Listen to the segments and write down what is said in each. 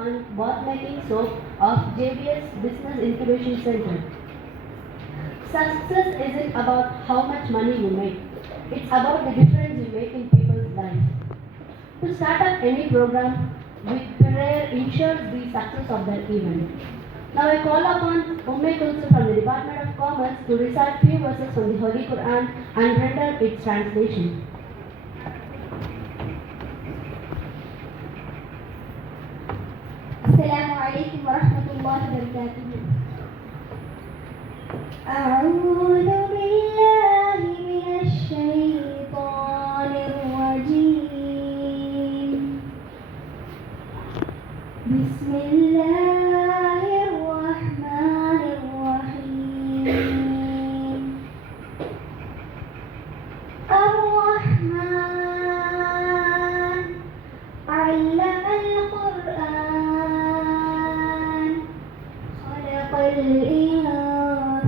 on bath making soap of JBS Business Incubation Center. Success isn't about how much money you make. It's about the difference you make in people's lives. To start up any program, with prayer ensures the success of that event. Now I call upon Kulsu from the Department of Commerce to recite few verses from the Holy Quran and render its translation. Assalamu alaikum wa rahmatullahi wa barakatuh. A'udhu billahi minash shaytanir rajim. Bismillahir rahmanir rahim. Ar-Rahman 'allama al-Qur'an.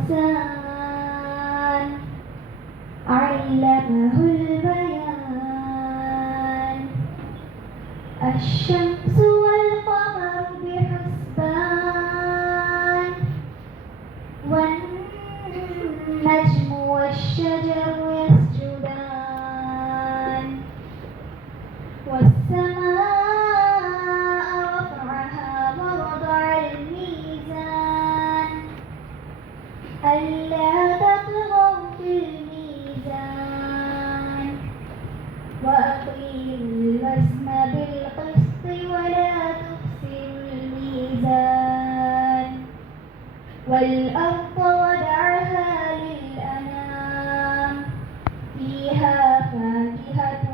الإنسان علمه البيان الشمس والقمر بحسبان والنجم والشجر يسجدان والسماء رفعها ووضع الميزان ألا تطغوا في الميزان وأقيموا الوزن بالقسط ولا تخسروا الميزان والأرض وضعها للأنام فيها فاكهة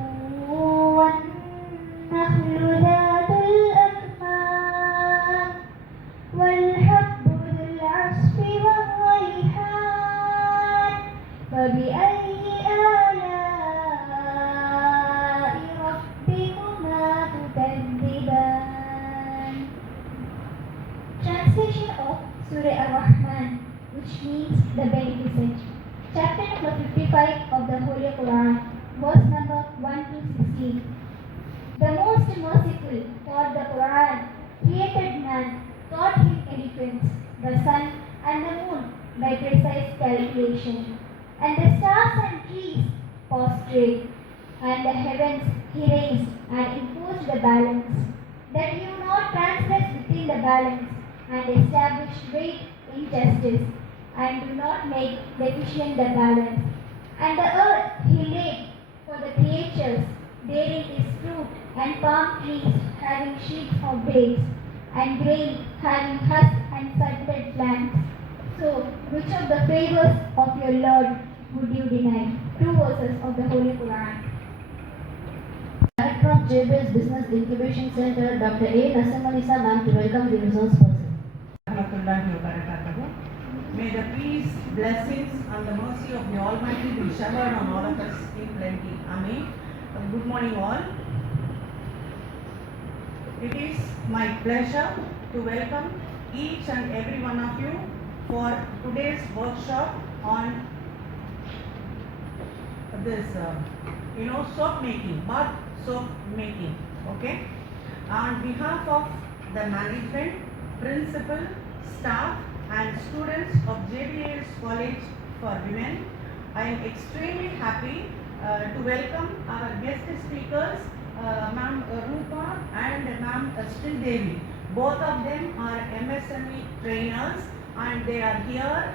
والنخل ذات الأكمام والحب ذو العصف والريحان فبأي آلاء ربكما تكذبان. Translation of Surah Ar-Rahman, which means the Beneficent. Chapter number 55 of the Holy Quran, verse number 1 to 16. The most merciful, for the Quran created man, taught him elephants, the sun and the moon by precise calculation, and the stars and trees prostrate, and the heavens he raised and imposed the balance, that you not transgress within the balance, and establish weight in justice, and do not make deficient the balance. And the earth he laid for the creatures, therein is fruit and palm trees having sheaths of dates, and grain having husks and stunted plants. So, which of the favors of your Lord would you deny? Two verses of the Holy Quran. Director of JBS Business Incubation Center, Dr. A. Nasamanisa ma'am, to welcome the resource person. May the peace, blessings and the mercy of the Almighty be showered on all of us in plenty. Amen. Good morning all. It is my pleasure to welcome each and every one of you for today's workshop on this soap making, bath soap making. Okay. On behalf of the management, principal, staff and students of JBS College for Women, I am extremely happy to welcome our guest speakers, Ma'am Rupa and Ma'am Sridevi. Both of them are MSME trainers and they are here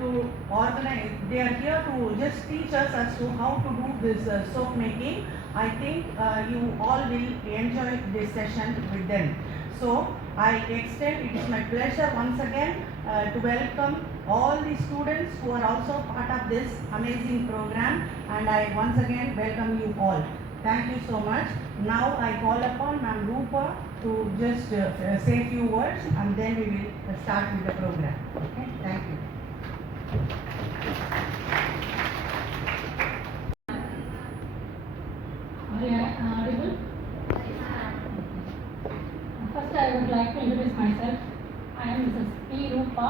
to organize, they are here to just teach us as to how to do this soap making. I think you all will enjoy this session with them. So I extend, it is my pleasure once again to welcome all the students who are also part of this amazing program, and I once again welcome you all. Thank you so much. Now I call upon Ma'am Rupa to just say a few words and then we will start with the program. Okay, thank you. Are you audible? First, I would like to introduce myself. I am Mrs. P. Rupa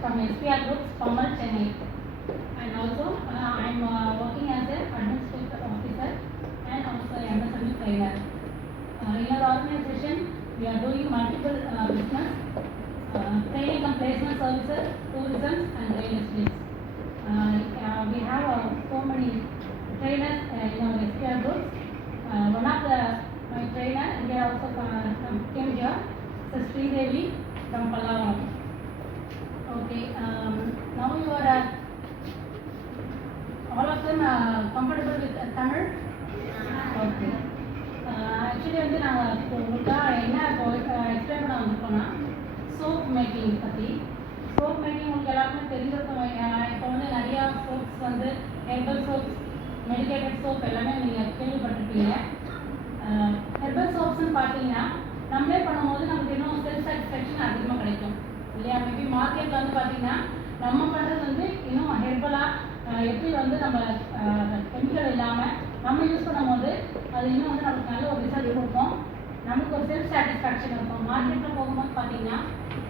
from SPR Groups, Pamal, Chennai. And also, I am working as an administrative officer and also MSME trainer. In our organization, we are doing multiple business, training and placement services, tourism and real estate. We have so many trainers in our SPR groups. One of my trainer, they also came here, Sri Devi from Pallavaram. Okay, now you are all of them comfortable with Tamil? Okay. Actually வந்து நாங்கள் உங்களுக்காக என்ன explain பண்ண வந்திருக்கோம்னா soap making பற்றி. Soap making உங்களுக்கு எல்லாருக்குமே தெரிஞ்சிருக்கும். இப்போ வந்து நிறையா சோப்ஸ் வந்து ஹெர்பல் சோப்ஸ், மெடிக்கேட்டட் சோப் எல்லாமே நீங்கள் கேள்விப்பட்டிருப்பீங்க. ஹெர்பல் சோப்ஸ்ன்னு பார்த்தீங்கன்னா நம்மளே பண்ணும்போது நமக்கு இன்னும் செல்ஃப் சாட்டிஸ்ஃபேக்ஷன் அதிகமாக கிடைக்கும் இல்லையா? மேபி மார்க்கெட்டில் வந்து பார்த்தீங்கன்னா நம்ம பண்ணுறது வந்து இன்னும் ஹெர்பலாக எப்படி வந்து நம்ம கெமிக்கல் இல்லாமல் நம்ம யூஸ் பண்ணும்போது அது இன்னும் வந்து நமக்கு நல்ல ஒரு ரிசல்ட் கொடுக்கும். நமக்கு ஒரு செல்ஃப் சாட்டிஸ்ஃபேக்ஷன் இருக்கும். மார்க்கெட்டில் போகும்போது பார்த்தீங்கன்னா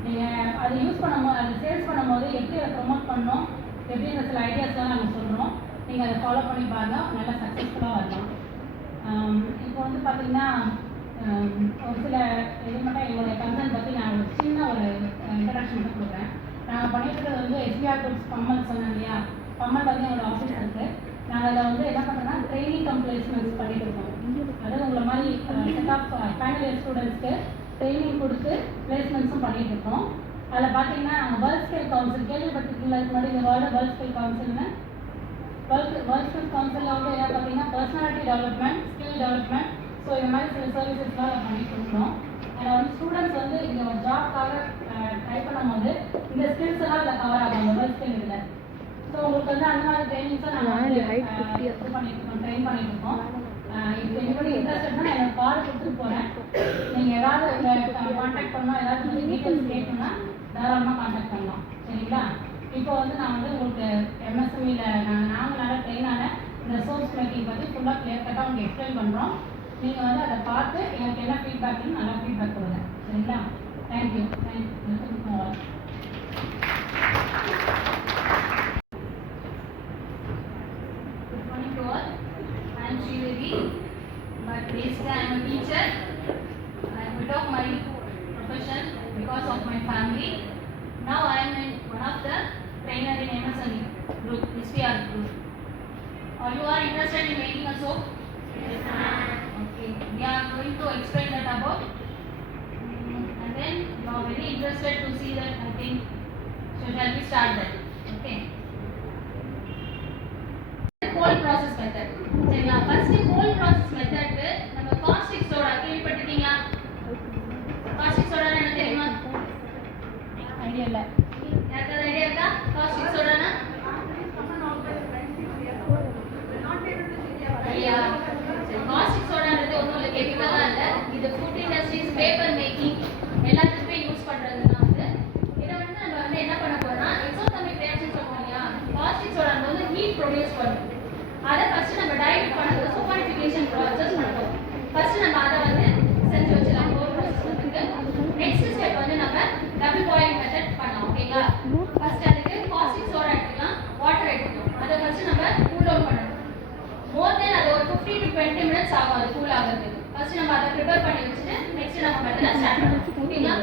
நீங்கள் அதை யூஸ் பண்ணும்போது, அதை சேல்ஸ் பண்ணும்போது எப்படி அதை ப்ரொமோட் பண்ணணும், எப்படின்ற சில ஐடியாஸ்லாம் நாங்கள் சொல்கிறோம். நீங்கள் அதை ஃபாலோ பண்ணி பாருங்கள், நல்லா சக்ஸஸ்ஃபுல்லாக வரலாம். இப்போ வந்து பார்த்தீங்கன்னா ஒரு சில இது மட்டும் எங்களுடைய கன்சர்ன் பற்றி நான் ஒரு சின்ன ஒரு இன்ட்ரடக்ஷன் மட்டும் கொடுக்குறேன். நாங்கள் பண்ணியிருக்கிறது வந்து SPR குரூப்ஸ் பம்மல் சொன்னேன் இல்லையா? பம்மல் வந்து எங்களோட ஆஃபீஸ் இருக்குது. நாங்கள் அதில் வந்து என்ன பண்ணுறோம்னா ட்ரைனிங் கம் பிளேஸ்மெண்ட்ஸ் பண்ணிட்டு இருக்கோம். அதாவது உங்களை மாதிரி செட் ஆஃப் ஃபைனல் இயர் ஸ்டூடெண்ட்ஸ்க்கு ட்ரைனிங் கொடுத்து பிளேஸ்மெண்ட்ஸும் பண்ணிட்டு இருக்கோம். அதில் பார்த்தீங்கன்னா நாங்கள் வேர்ல்ட் ஸ்கேல் கவுன்சில் கேள்விப்பட்டிருக்கீங்களா? இதுக்கு முன்னாடி இந்த வேர்ல்ட் ஸ்கேல் கவுன்சில்னு வேர்ல்ட் ஸ்கேல் கவுன்சிலில் வந்து என்ன பார்த்தீங்கன்னா personality development, skill development, so இந்த மாதிரி சில சர்வீசஸ்லாம் அதை பண்ணிட்டு இருக்கோம். அதில் வந்து ஸ்டூடெண்ட்ஸ் வந்து இங்கே ஒரு ஜாப்காக ட்ரை பண்ணும்போது இந்த ஸ்கில்ஸ் எல்லாம் இதில் கவர் ஆகும் அந்த வேர்ல்ட் ஸ்கேல் இதில். ஸோ உங்களுக்கு வந்து அந்த மாதிரி ட்ரைனிங்ஸை நாங்கள் இது பண்ணிட்டுருக்கோம், ட்ரெயின் பண்ணிட்டுருக்கோம். இப்போ எப்படி இன்ட்ரெஸ்டட்னா நான் எனக்கு கார்டு கொடுத்துட்டு போகிறேன். நீங்கள் ஏதாவது கான்டாக்ட் பண்ணணும், ஏதாவது வந்து டீட்டெயில்ஸ் கேட்கணும்னா தாராளமாக கான்டாக்ட் பண்ணலாம். சரிங்களா? இப்போ வந்து நான் வந்து உங்களுக்கு MSMEயில் நாங்கள் நல்லா ட்ரெயினான இந்த சோப்ஸ் மேக்கிங் பற்றி ஃபுல்லாக கிளியர் கட்டாக உங்களுக்கு எக்ஸ்பிளைன் பண்ணுறோம். நீங்கள் வந்து அதை பார்த்து எனக்கு என்ன ஃபீட்பேக்னு நல்லா ஃபீட்பேக் கொடுங்க. சரிங்களா? Thank you. Thank you. Good morning to all. I am Sri Devi, but basically I am a teacher. I have bit of my profession because of my family. Now I am in one of the trainer in MSME group, SPR group. You are interested in making a soap? Yes, ma'am. Okay, we are going to explain that about, and then you are very interested to see that, I think. So shall we start that? Okay. Cold process method. சரிங்களா? First cold process method நம்ம caustic soda கேள்விப்பட்டிருக்கீங்களா? Caustic soda என்ன தெரியுமா? Idea இல்லை. யாருக்காவது idea இருக்கா? Caustic சோடானா ஐயா, caustic சோடான்றது ஒன்றும் இல்லை, கெமிக்கலாக இல்லை. இது ஃபுட் இண்டஸ்ட்ரீஸ், பேப்பர் மேக்கிங் எல்லாத்துக்குமே யூஸ் பண்ணுறது தான். வந்து இதை வந்து நம்ம வந்து என்ன பண்ண போறோம்னா எக்ஸோதெர்மிக் ரியாக்ஷன் சொல்லுவோம் இல்லையா? காஸ்டிக் சோடா வந்து ஹீட் ப்ரொடியூஸ் பண்ணும். அதை ஃபர்ஸ்ட் நம்ம டைல்யூட் பண்ணுறது சூப்பரிஃபிகேஷன் ப்ராசஸ் பண்ணுவோம். ஃபர்ஸ்ட் நம்ம அதை வந்து செஞ்சு வச்சிடலாம். கோல்ட் ப்ராசஸ் வந்துட்டு நெக்ஸ்ட் ஸ்டெப் வந்து நம்ம டபுள் பாயிலிங் மெத்தட் பண்ணலாம். ஓகேங்களா? ஃபர்ஸ்ட் அதுக்கு காஸ்டிக் சோடா எடுத்துக்கலாம், வாட்டர் எடுத்துக்கலாம். அதை ஃபர்ஸ்ட் நம்ம கூல் டவுன் பண்ணணும். மோர் தென் அது ஒரு 15 to 20 minutes ஆகும் அது கூல் ஆகிறதுக்கு. ஃபர்ஸ்ட் நம்ம அதை ப்ரிப்பேர் பண்ணி வச்சுட்டு நெக்ஸ்ட் நம்ம மெத்தடை ஸ்டார்ட் பண்ணலாம். ஓகேங்களா?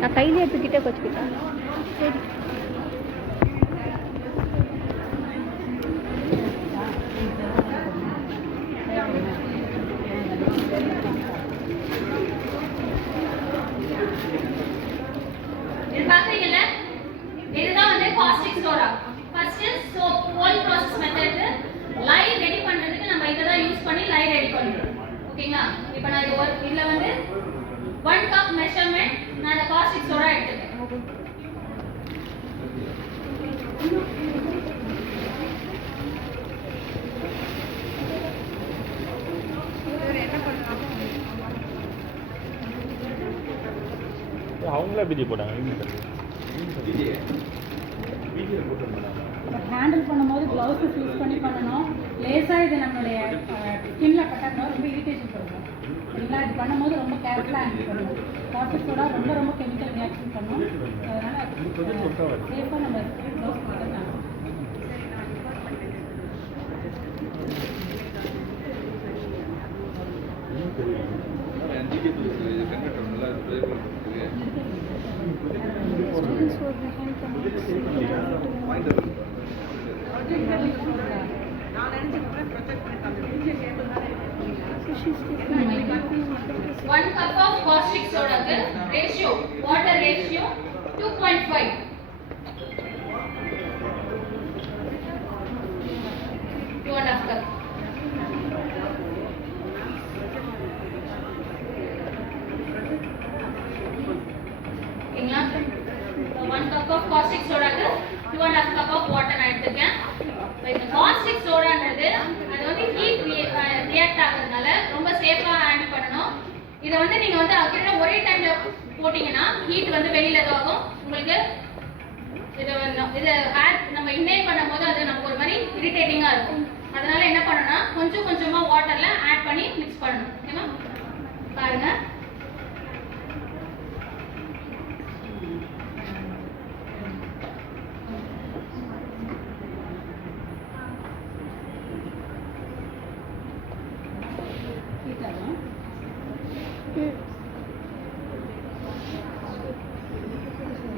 நான் கையிலே எடுத்துக்கிட்டே வச்சுக்கிட்டேன். சரி. இது பாக்குறீங்கல்ல? இதுதான் வந்து caustic soda. First soap cold process method lye ready பண்றதுக்கு நம்ம இத தான் யூஸ் பண்ணி லை ரெடி பண்றோம். ஓகேங்களா? இப்போ நான் இதுல வந்து 1 கப் மெஷர்மென்ட் நான் அந்த காஸ்டிக் சோடா எடுத்துட்டேன். அவங்களே எப்படி போட்டாங்க? ஹேண்டில் பண்ணும்போது க்ளவுஸஸ் யூஸ் பண்ணி பண்ணணும். லேசாக இது நம்மளுடைய ஸ்கின்ல பட்டாங்கன்னா ரொம்ப இரிட்டேஷன் கொடுக்கும். சரிங்களா? இது பண்ணும்போது ரொம்ப கேர்ஃபுல்லாக ஹேண்டில் பண்ணணும். காஸ்டிக் சோடா ரொம்ப ரொம்ப கெமிக்கல் ரியாக்ஷன் பண்ணும். அதனால் சேஃபாக நம்ம க்ளோஸ் பண்ணிக்கலாம். Students were behind the so she's taking 1 cup of caustic soda ratio, water ratio 2.5. Two and a half cup. ஓகேங்களா? 1 cup of caustic soda 2.5 cup of water நான் எடுத்துக்கேன். இந்த caustic sodaன்றது அது வந்து ஹீட் ரியாக்ட் ஆகுறதுனால ரொம்ப சேஃபா ஹேண்டில் பண்ணணும். இதை வந்து நீங்க வந்து அக்கிட்ட ஒரே டைம்ல போட்டீங்கன்னா ஹீட் வந்து வெளியில ஆகும். உங்களுக்கு இதை நம்ம இன்ஹேல் பண்ணும்போது அது நமக்கு ஒரு மாதிரி இரிட்டேட்டிங்கா இருக்கும். அதனால என்ன பண்ணணும்னா கொஞ்சம் கொஞ்சமா வாட்டர்ல ஆட் பண்ணி மிக்ஸ் பண்ணணும். ஓகேவா? பாருங்க.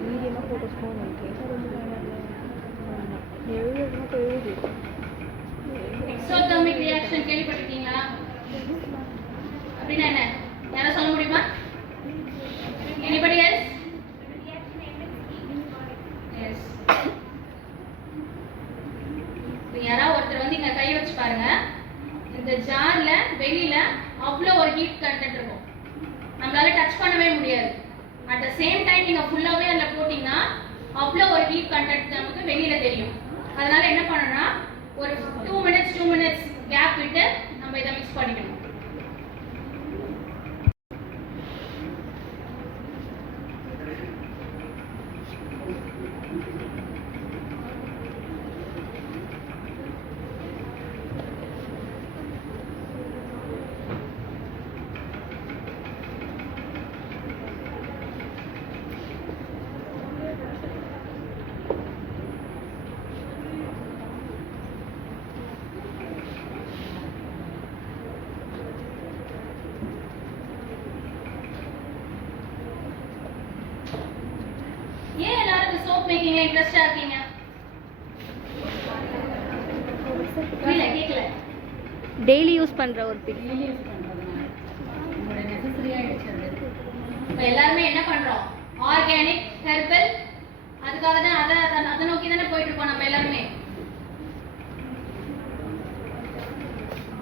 மீடியமாக ஃபோட்டோஸ் போகணும் நினைக்கிறேன். எழுதுனா எழுது எக்ஸோதெர்மிக் ரியாக்ஷன் கேள்விப்பட்டிருக்கீங்களா? அப்படின்னா என்ன? யாராவது சொல்ல முடியுமா? Anybody else? Yes. இப்போ யாராவது ஒருத்தர் வந்து இங்க கை வச்சு பாருங்க. இந்த ஜார்ல வெளியில அவ்வளோ ஒரு ஹீட் கண்டென்ட் இருக்கும். நம்மளால டச் பண்ணவே முடியாது. அட் த சேம் டைம் நீங்க ஃபுல்லாவே அதுல போட்டீங்கன்னா அவ்வளோ ஒரு ஹீட் கண்டென்ட் நமக்கு வெளியில தெரியும். அதனால என்ன பண்ணணும்னா ஒரு 2 minutes கேப் விட்டு நம்ம இதை மிக்ஸ் பண்ணிக்கணும். ஏன் எல்லாரும் இந்த சோப் மேக்கிங்ல இன்ட்ரெஸ்டா இருக்கீங்க? இல்ல கேக்கல. டெய்லி யூஸ் பண்ணுற ஒரு பிக் டெய்லி யூஸ் பண்ணுறதுனால உங்களோட நெசசரி ஆகிடுச்சு அது. இப்போ எல்லாருமே என்ன பண்றோம்? ஆர்கானிக், ஹெர்பல், அதுக்காக தான் அதை நோக்கி தானே போயிட்டு இருக்கோம் நம்ம எல்லாருமே.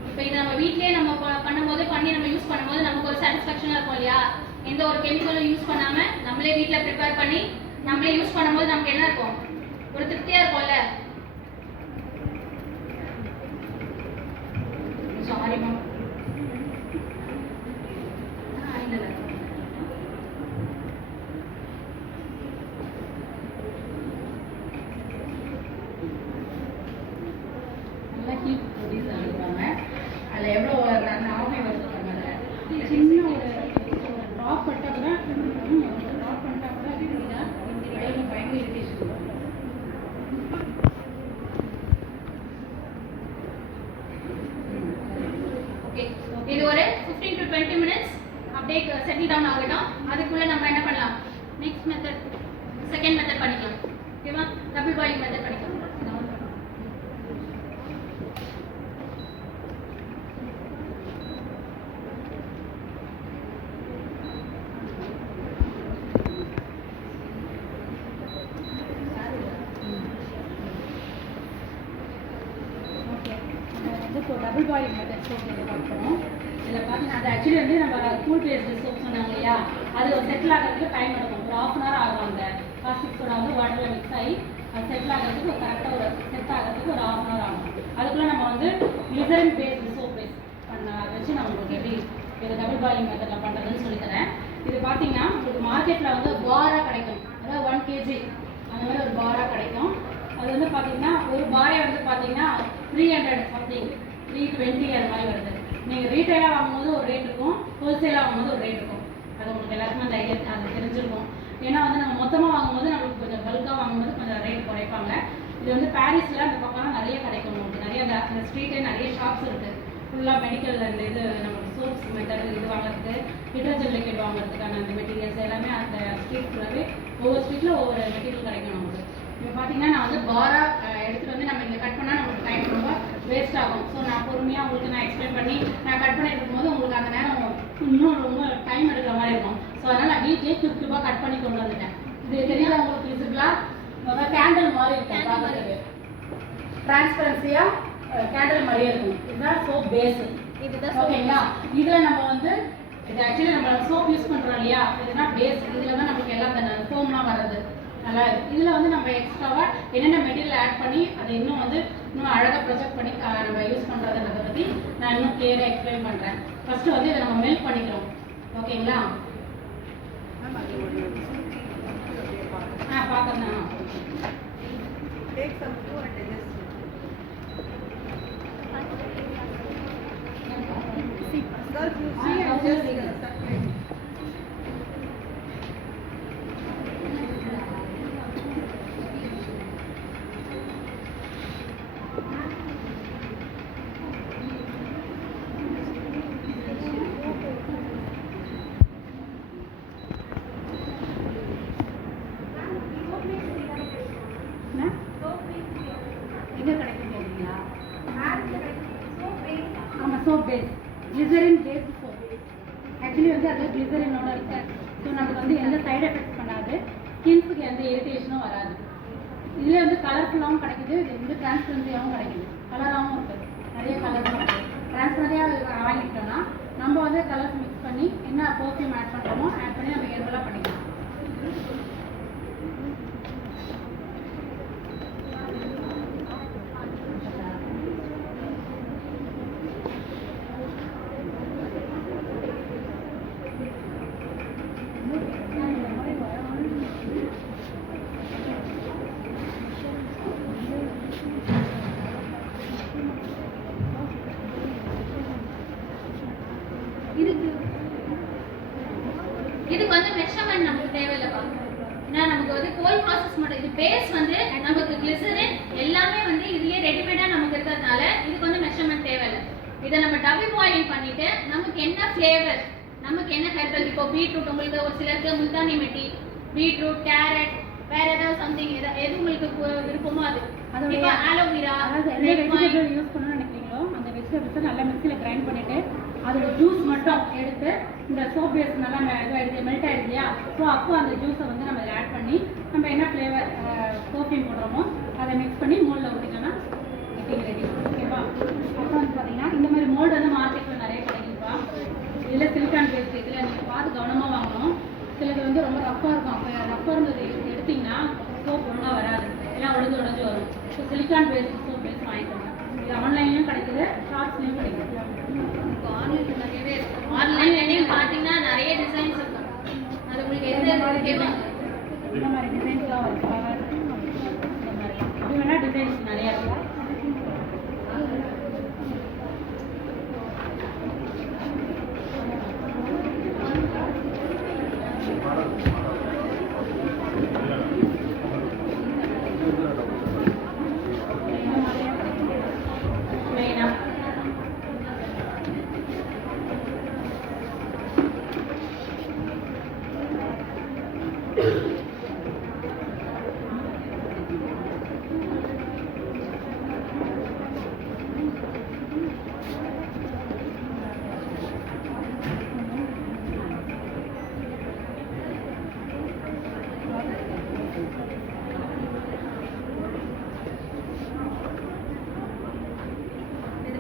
இப்போ இதை நம்ம வீட்லயே நம்ம பண்ணி நம்ம யூஸ் பண்ணும்போது நமக்கு ஒரு சாட்டிஸ்ஃபேக்ஷனா இருக்கும் இல்லையா? எந்த ஒரு கெமிக்கலும் யூஸ் பண்ணாம நம்மளே வீட்ல ப்ரிப்பேர் பண்ணி நம்மளே யூஸ் பண்ணும்போது நமக்கு என்ன இருக்கும்? ஒரு திருப்தியா இருக்கும்ல. Sorry ma'am. இல்ல நல்லா ஹீட் ப்ரொடியூஸ் ஆகிருப்பாங்க. அதில் எவ்வளோ ஆவி வருது பாருங்க. அதில் சின்ன ஒரு ட்ராப் பண்ணிட்டா கூட பயங்கர இரிட்டேஷன் வரும். ஓகே, இது ஒரு 15 to 20 minutes அப்படியே செட்டில் டவுன் ஆகட்டும். அதுக்குள்ள நம்ம என்ன பண்ணலாம்? நெக்ஸ்ட் மெத்தட், செகண்ட் மெத்தட் பண்ணிக்கலாம். ஓகேவா? டபுள் பாயிலிங் மெத்தட் பண்ணிக்கலாம். இப்போ டபுள் பாயிலிங் மெத்தட் சோப் நீங்கள் பார்க்கணும். இதில் பார்த்தீங்கன்னா அது ஆக்சுவலி வந்து நம்ம கூல் பேஸ்டு சோப் சொன்னாங்க இல்லையா? அது ஒரு செட்டில் ஆகிறதுக்கு டைம் எடுக்கும். ஒரு 1/2 hour ஆகும். அந்த காஸ்டிக் சோடா வந்து வாட்டரில் மிக்ஸ் ஆகி அது செட்டில் ஆகிறதுக்கு ஒரு கரெக்டாக ஒரு செட் ஆகிறதுக்கு ஒரு 1/2 hour ஆகும். அதுக்குள்ளே நம்ம வந்து கிளிசரின் பேஸ்டு சோப் பேஸ்ட் வச்சு நான் உங்களுக்கு எப்படி இது டபுள் பாயிலிங் மெத்தடில் பண்ணுறதுன்னு சொல்லித்தரேன். இது பார்த்தீங்கன்னா உங்களுக்கு மார்க்கெட்டில் வந்து பாராக கிடைக்கும். அதாவது 1 kg அந்த மாதிரி ஒரு பாராக கிடைக்கும். அது வந்து பார்த்தீங்கன்னா ஒரு பாரே வந்து பார்த்தீங்கன்னா 300 சம்திங் 320 அது மாதிரி வருது. நீங்கள் ரீட்டைலாக வாங்கும்போது ஒரு ரேட் இருக்கும், ஹோல்சேலாக வாங்கும்போது ஒரு ரேட் இருக்கும். அது உங்களுக்கு எல்லாருக்குமே அந்த ஐடியா அது தெரிஞ்சிருக்கும். ஏன்னா வந்து நம்ம மொத்தமாக வாங்கும்போது நம்மளுக்கு கொஞ்சம் பல்காக வாங்கும்போது கொஞ்சம் ரேட் குறைப்பாங்க. இது வந்து பாரிஸில் அந்த பக்கம்லாம் நிறைய கிடைக்கும். உங்களுக்கு நிறைய அந்த ஸ்ட்ரீட்லேயே நிறைய ஷாப்ஸ் இருக்குது. ஃபுல்லாக மெடிக்கல் அந்த இது நமக்கு சோப்ஸ் மெத்தட் இது வாங்குறதுக்கு, டிட்டர்ஜென்ட் லிக்விட் வாங்குறதுக்கான அந்த மெட்டீரியல்ஸ் எல்லாமே அந்த ஸ்ட்ரீட் ஃபுல்லாகவே ஒவ்வொரு ஸ்ட்ரீட்டில் ஒவ்வொரு மெட்டீரியல் கிடைக்கும் நமக்கு. இப்போ பார்த்தீங்கன்னா நான் வந்து பாராக எடுத்துகிட்டு வந்து நம்ம இங்கே கட் பண்ணால் நமக்கு டைம் ரொம்ப வேஸ்ட் ஆகும். ஸோ நான் பொறுமையாக உங்களுக்கு நான் எக்ஸ்பிளைன் பண்ணி நான் கட் பண்ணிட்டு இருக்கும்போது உங்களுக்கு அந்த நேரம் இன்னும் ரொம்ப டைம் எடுக்கிற மாதிரி இருக்கும். ஸோ அதனால் நான் வீட்லேயே கியூபாக கட் பண்ணி கொண்டு வந்துட்டேன். இது தெரியல உங்களுக்கு விசிபிளாக கேண்டில் மாதிரி இருக்கும், பார்க்குறதுக்கு டிரான்ஸ்பரன்சியாக கேண்டில் மாதிரியே இருக்கும். இதுதான் சோப் பேஸு. ஓகேங்களா? இதில் நம்ம வந்து இது ஆக்சுவலி நம்ம சோப் யூஸ் பண்ணுறோம் இல்லையா, இதுனா பேஸ். இதில் தான் நமக்கு எல்லாம் அந்த ஃபோம்லாம் வர்றது. நல்லா இதில் வந்து நம்ம எக்ஸ்ட்ராவாக என்னென்ன மெட்டீரியல் ஆட் பண்ணி அதை இன்னும் வந்து இன்னும் அழகாக ப்ரொஜெக்ட் பண்ணி நம்ம யூஸ் பண்ணுறதுன்றதை பற்றி நான் இன்னும் கிளியராக எக்ஸ்பிளைன் பண்ணுறேன். ஃபஸ்ட்டு வந்து இதை நம்ம மெல்ட் பண்ணிக்கிறோம். ஓகேங்களா? பார்க்கலாம். Take some glue and adjust it. Girls, you see and just circulate. Soap base glycerin based soap. Actually வந்து அது கிளிசரினோட இருக்கு. ஸோ நமக்கு வந்து எந்த சைடு எஃபெக்ட்ஸ் பண்ணாது, ஸ்கின்ஸுக்கு எந்த இரிட்டேஷனும் வராது. இதில் வந்து கலர்ஃபுல்லாகவும் கிடைக்குது, இது வந்து டிரான்ஸ்பரன்சியாகவும் கிடைக்குது, கலராகவும் இருக்குது. நிறைய கலரும் இருக்குது. டிரான்ஸ்பரன்சியாக வாங்கிட்டோம்னா நம்ம வந்து கலர்ஸ் மிக்ஸ் பண்ணி என்ன பர்ஃப்யூம் ஆட் பண்ணுறோமோ ஆட் பண்ணி நம்ம ஹெர்பலாக பண்ணிக்கலாம். இதுக்கு வந்து மெஷர்மெண்ட் நமக்கு தேவையில்லைப்பா. ஏன்னா நமக்கு வந்து கோல் ப்ராசஸ் மட்டும். இது பேஸ் வந்து நமக்கு கிளிசரின் எல்லாமே வந்து இதுலயே ரெடிமேடா நமக்கு இருக்கிறதுனால இதுக்கு வந்து மெஷர்மெண்ட் தேவையில்லை. இதை நம்ம டபுள் பாயிலிங் பண்ணிட்டு நமக்கு என்ன ஃப்ளேவர், நமக்கு என்ன ஹெர்பல், இப்போ பீட்ரூட் உங்களுக்கு ஒரு சிலருக்கு முல்தானி மெட்டி, பீட்ரூட், கேரட், வேற ஏதாவது சம்திங் எது உங்களுக்கு விருப்பமோ அது. இப்போ ஆலோவேரா, எந்த வெஜிடபிள் யூஸ் பண்ணணும்னு நினைக்கிறீங்களோ அந்த வெஜிடபிள்ஸை நல்லா மிக்சியில் கிரைண்ட் பண்ணிட்டு அதோட ஜூஸ் மட்டும் எடுத்து இந்த சோப் பேஸ் நல்லா இதுவாகிடுது, மெல்ட் ஆகிடுது இல்லையா. ஸோ அப்போ அந்த ஜூஸை வந்து நம்ம இதில் ஆட் பண்ணி நம்ம என்ன ஃப்ளேவர் பர்ஃப்யூம் போடுறோமோ அதை மிக்ஸ் பண்ணி மோல்டில் ஊற்றிட்டோம்னா மீட்டிங் ரெடி. ஓகேவா? அப்புறம் வந்து பார்த்தீங்கன்னா இந்த மாதிரி மோல்டு வந்து மார்க்கெட்டில் நிறைய கிடைக்குதுப்பா. இதில் சிலிக்கான் பேஸ்ட், இதில் நீங்கள் பார்த்து கவனமாக வாங்கணும். சிலது வந்து ரொம்ப ரஃப்பாக இருக்கும். அப்போ ரஃப்பாக இருந்தது எடுத்திங்கன்னா சோப் ஒழுங்காக வராது, எல்லாம் உடஞ்சு வரும். So silicone based soap based வாங்கிக்கோங்க. இது ஆன்லைன்லையும் கிடைக்குது, ஷாப்ஸ்லையும் கிடைக்குது. ஆன்லைன்ல நிறையவே இருக்கு. ஆன்லைன்லயும் பார்த்தீங்கன்னா நிறைய டிசைன்ஸ் இருக்கும். அது உங்களுக்கு எந்த ஓகேவா? இந்த மாதிரி டிசைன்ஸ்லாம் வரும். இந்த மாதிரி இது வேணா டிசைன்ஸ் நிறையா இருக்கு.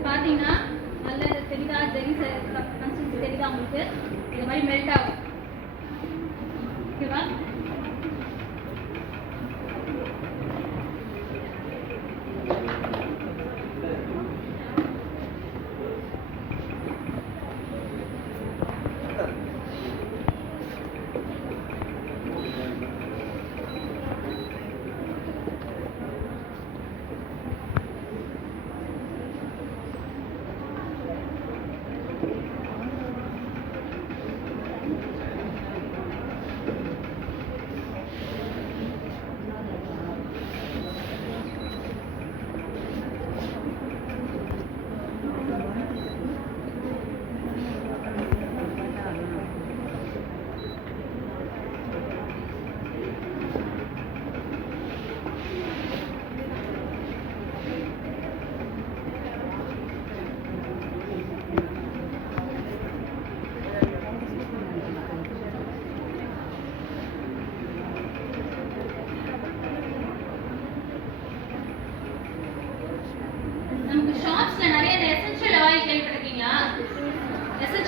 பார்த்தீங்கன்னா நல்ல தெரியுதா, கன்சிஸ்டன்சி தெரியுதா உங்களுக்கு? இது மாதிரி மெல்ட் ஆகும். ஓகேவா?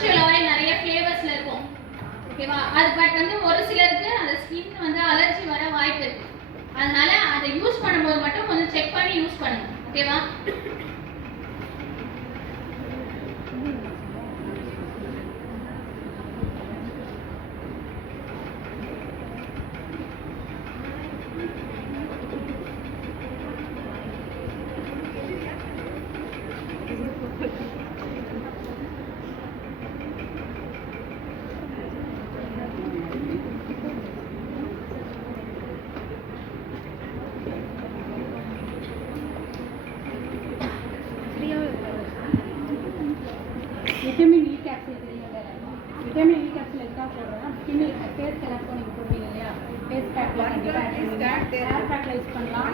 வெஜிடபிள் ஆயில் நிறைய ஃப்ளேவர்ஸ்ல இருக்கும். ஓகேவா? அது பட் வந்து ஒரு சிலருக்கு அந்த ஸ்கின் வந்து அலர்ஜி வர வாய்ப்பு இருக்கு. அதனால அதை யூஸ் பண்ணும்போது மட்டும் கொஞ்சம் செக் பண்ணி யூஸ் பண்ணுங்க. ஓகேவா? விட்டமின் இ கேப்சூல் தெரியுங்க. விட்டமின் இ கேப்சூல் எதுக்காக போடுறோம்னா ஸ்கின் ஃபேஸ் எல்லாருக்கும் நீங்கள் போடுவீங்க இல்லையா, ஃபேஸ் பேக்கில் கண்டிப்பாக ஹேர் பேக்கில் யூஸ் பண்ணலாம்.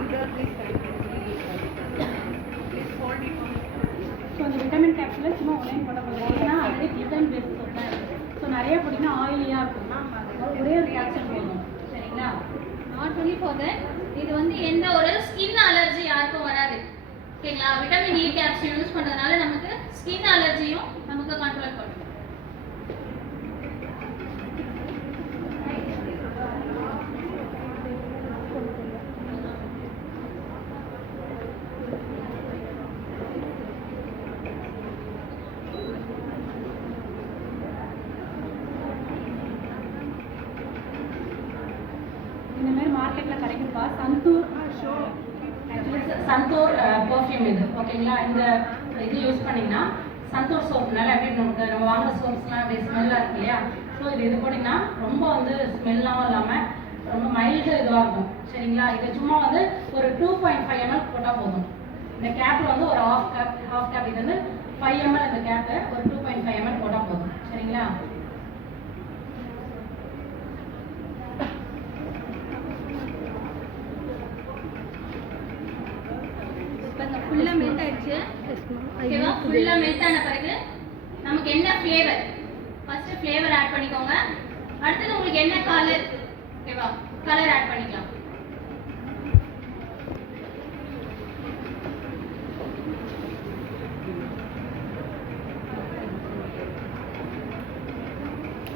ஸோ அந்த விட்டமின் கேப்சூலில் சும்மா ஒன்லைன் போட போதும். ஏன்னா ஆல்ரெடி விட்டமின் பேஸ் போட்டேன். ஸோ நிறைய போட்டிங்கன்னா ஆயிலியாக இருக்கும். ஒரே ஒரு கேப்சூல் போதும். சரிங்களா? நாட் ஒன்லி ஃபார் தட், இது வந்து எந்த ஒரு ஸ்கின் அலர்ஜி யாருக்கும் வராது. ஓகேங்களா? விட்டமின் இ கேப்சூல் யூஸ் பண்றதுனால நமக்கு ஸ்கின் அலர்ஜியும் நமக்கு கண்ட்ரோல் பண்ணும். இந்த மாதிரி மார்க்கெட்டில் கிடைக்குதுப்பா. சந்தூர் சந்தூர் பர்ஃப்யூம் இது. ஓகேங்களா? இந்த இது யூஸ் பண்ணிங்கன்னா சந்தூர் சோப் நல்லா எப்படி நமக்கு நம்ம வாங்குற சோப்ஸ்லாம் அப்படி ஸ்மெல்லாக இருக்கு இல்லையா? ஸோ இது போட்டிங்கன்னா ரொம்ப வந்து ஸ்மெல்லாகவும் இல்லாமல் ரொம்ப மைல்டு இதுவாக இருக்கும். சரிங்களா? இது சும்மா வந்து ஒரு 2.5 ml போட்டால் போதும். இந்த கேப்பில் வந்து ஒரு ஹாஃப் கேப் இது வந்து 5 ml. இந்த கேப்பை ஒரு 2.5 ml போட்டால் போதும். சரிங்களா? ஃபுல்லா மெல்ட் ஆயிடுச்சு. ஓகேவா? ஃபுல்லா மெல்ட் ஆன பிறகு நமக்கு என்ன ஃப்ளேவர், ஃபர்ஸ்ட் ஃப்ளேவர் ஆட் பண்ணிக்கோங்க. அடுத்தது உங்களுக்கு என்ன கலர், ஓகேவா, கலர் ஆட் பண்ணிக்கலாம்.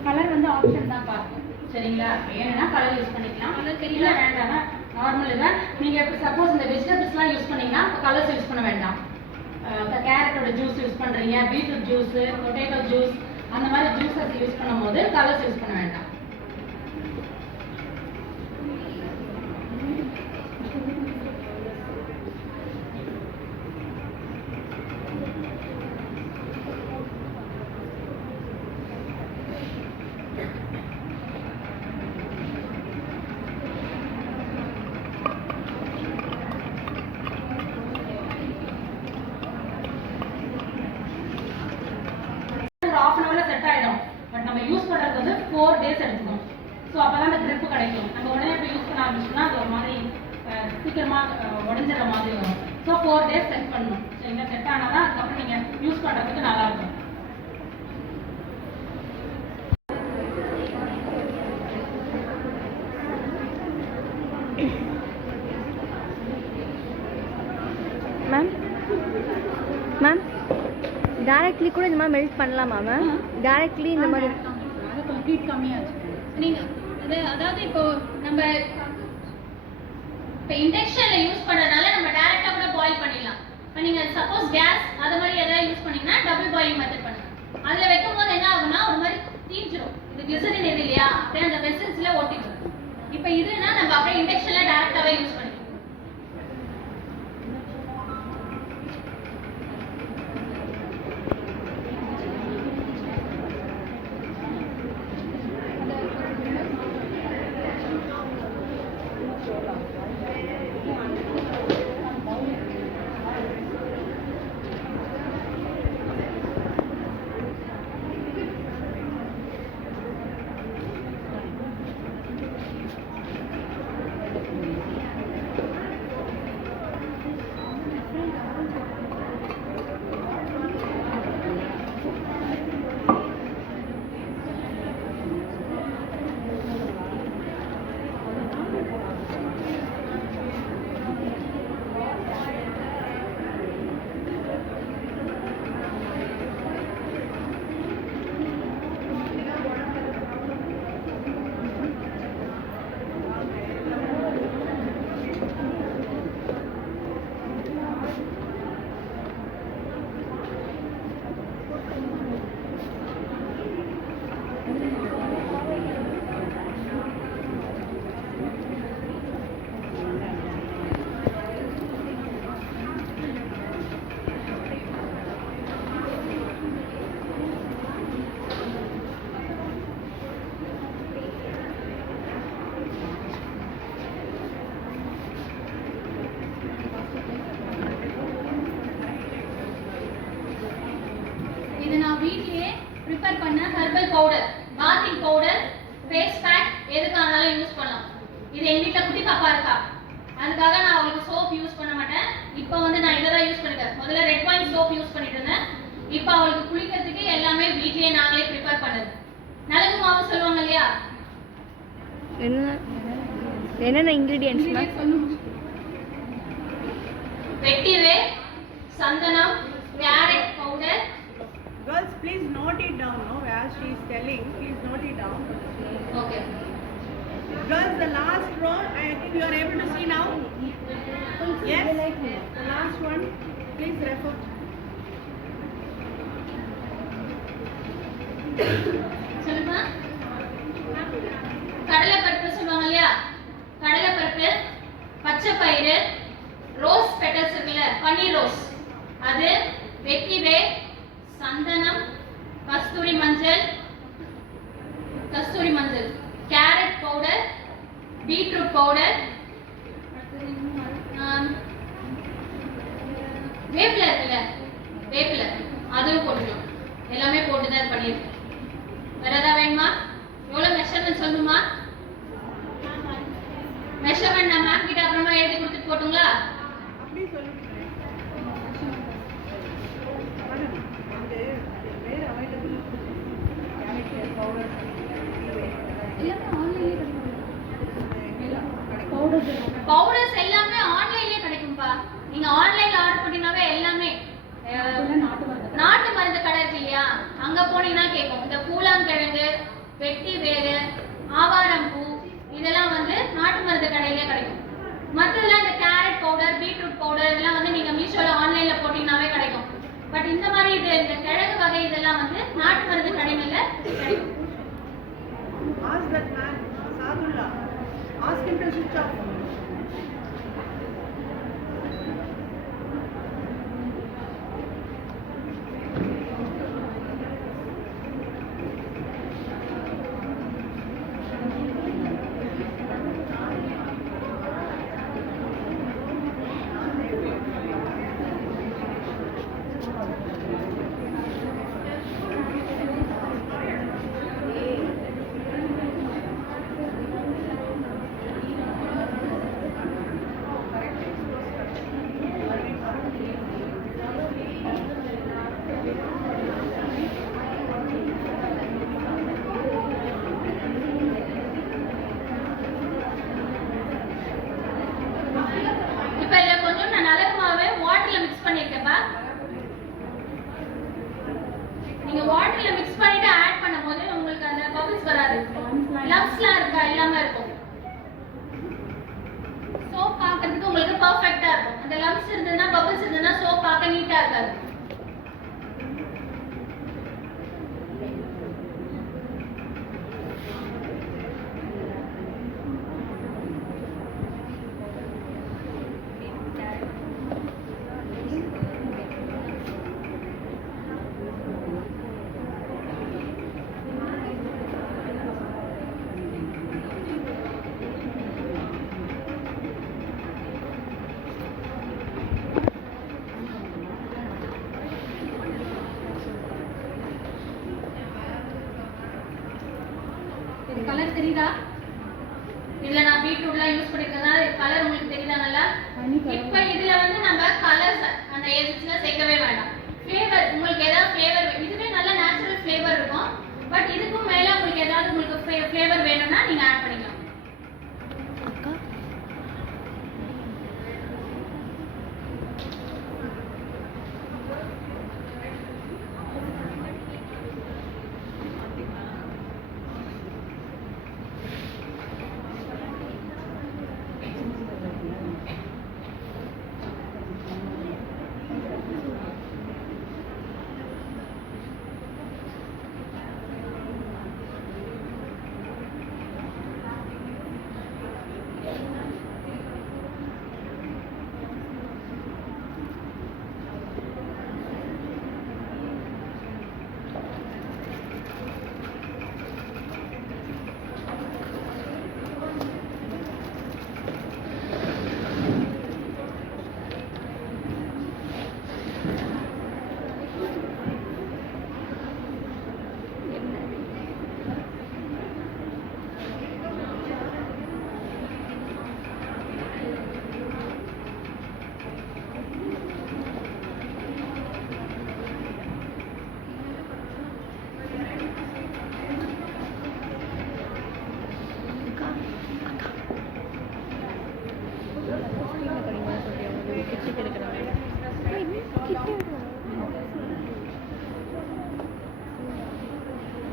கலர் வந்து ஆப்ஷன் தான் பார்க்கும். சரிங்களா? வேணும்னா கலர் யூஸ் பண்ணிக்கலாம். கலர் தெரியல வேண்டாம்னா நார்மல் இதான். நீங்கள் சப்போஸ் இந்த வெஜிடபிள்ஸ்லாம் யூஸ் பண்ணீங்கன்னா கலர்ஸ் யூஸ் பண்ண வேண்டாம். கேரட்டோட ஜூஸ் யூஸ் பண்ணுறீங்க, பீட்ரூட் ஜூஸ், பொட்டேட்டோ ஜூஸ், அந்த மாதிரி ஜூஸஸ் யூஸ் பண்ணும்போது கலர்ஸ் யூஸ் பண்ண வேண்டாம். half an hourல செட் ஆயிடும். பட் நம்ம யூஸ் பண்றது வந்து 4 days எடுத்துக்கும். ஸோ அப்பதான் அந்த grip கிடைக்கும். நம்ம உடனே போய் யூஸ் பண்ண ஆரம்பிச்சோம்னா அது ஒரு மாதிரி சீக்கிரமா உடஞ்சிற மாதிரி வரும். ஸோ 4 days செட் பண்ணணும். சரிங்களா? செட் ஆனாதான் அதுக்கப்புறம் நீங்க யூஸ் பண்றதுக்கு நல்லா இருக்கும். மேம் டைரக்ட்லி கூட இந்த மாதிரி மெல்ட் பண்ணலாமா மேம்? டைரக்ட்லி இந்த மாதிரி அது கொஞ்சம் ஹீட் கம்மியாச்சு. நீங்க அதாவது இப்போ நம்ம இப்போ இண்டக்ஷன்ல யூஸ் பண்றதுனால நம்ம டைரக்டா கூட பாயில் பண்ணிடலாம். இப்போ நீங்க சப்போஸ் கேஸ் அத மாதிரி ஏதாவது யூஸ் பண்ணீங்கன்னா டபுள் பாயிலிங் மெத்தட் பண்ணுங்க. அதுல வைக்கும்போது என்ன ஆகும்னா ஒரு மாதிரி தீஞ்சிரும். இது கிளிசரின் இது இல்லையா, அப்படியே அந்த வெசல்ஸ்ல ஒட்டிக்கும். இப்போ இதுனா நம்ம அப்படியே இண்டக்ஷன்ல டைரக்டாவே யூஸ் பண்ணிக்கலாம். Powder, bathing powder, face pack எதுக்கானாலும் யூஸ் பண்ணலாம். இது எங்க வீட்ல குட்டி பாப்பா இருக்கா, அதுக்காக நான் அவளுக்கு சோப் யூஸ் பண்ண மாட்டேன். இப்போ வந்து நான் இதை தான் யூஸ் பண்ணிட்டேன். முதல்ல ரெட் ஒயின் சோப் யூஸ் பண்ணிட்டு இருந்தேன். இப்போ அவளுக்கு குளிக்கிறதுக்கு எல்லாமே வீட்லயே நாங்களே ப்ரிப்பேர் பண்ணது. நலங்கு மாவு சொல்லுவாங்க இல்லையா, என்னென்ன இன்கிரீடியன்ஸ் மேம்? வெட்டிவே, சந்தனம், carrot powder. Girls, please note it down, no? As she is telling, please note it down. Okay Girls, the last row, I think you are able to see now. Yes? The last one, please refer. சொல்லுங்க. கடலைப்பருப்பு சொல்லுவாங்க இல்லையா, கடலைப்பருப்பு, பச்சை பயிறு, rose petals இருக்குல்ல, பன்னீர் rose அது, வெட்டிவே, சந்தனம், கஸ்தூரி மஞ்சள், கேரட் பவுடர், பீட்ரூட் பவுடர், வேப்பிலை இருக்குல்ல, வேப்பிலை அதுவும் போட்டுக்கலாம். எல்லாமே போட்டு தான் பண்ணியிருக்கேன். வேற ஏதாவது வேணுமா? எவ்வளோ மெஷர்மெண்ட் சொல்லணுமா? மெஷர்மெண்ட் நான் மேம் கிட்ட அப்புறமா எழுதி கொடுத்துட்டு போட்டுங்களா? அப்படியே சொல்லிடுறேன். அது வேறு அவைலபிள் பவுடர் பவுடர்ஸ் எல்லாமே ஆன்லைன்லயே கிடைக்கும்பா. நீங்க ஆன்லைன்ல ஆர்டர் பண்ணினாவே எல்லாமே நாட்டு மருந்து கடை இருக்கு இல்லையா, அங்க போனீங்கன்னா கேட்கும். இந்த பூலாங்கிழங்கு, வெட்டி வேறு, ஆவாரம் பூ இதெல்லாம் வந்து நாட்டு மருந்து கடையிலே கிடைக்கும். மற்றதெல்லாம் இந்த கேரட் பவுடர், பீட்ரூட் பவுடர் இதெல்லாம் வந்து நீங்க மீஷோல ஆன்லைன்ல போட்டீங்கன்னாவே கிடைக்கும். பட் இந்த மாதிரி இது இந்த கிழங்கு வகை இதெல்லாம் வந்து நாட்டு மருந்து கடைகள்ல கிடைக்கும். Ask that man, Sadullah. Ask him to switch off. இப்போ இதில் கொஞ்சம் நான் நலங்கு மாவை வாட்டர்ல மிக்ஸ் பண்ணியிருக்கேன்ப்பா. நீங்க வாட்டர்ல மிக்ஸ் பண்ணிட்டு ஆட் பண்ணும்போது உங்களுக்கு அந்த பபிள்ஸ் வராது. லம்ஸ்லாம் இருக்கா இல்லாம இருக்கும். சோப் பார்க்கறதுக்கு உங்களுக்கு பர்ஃபெக்ட்டா இருக்கும். அந்த லம்ஸ் இருந்ததுன்னா பபிள்ஸ் இருந்ததுன்னா சோப் பார்க்க நீட்டா இருக்காது.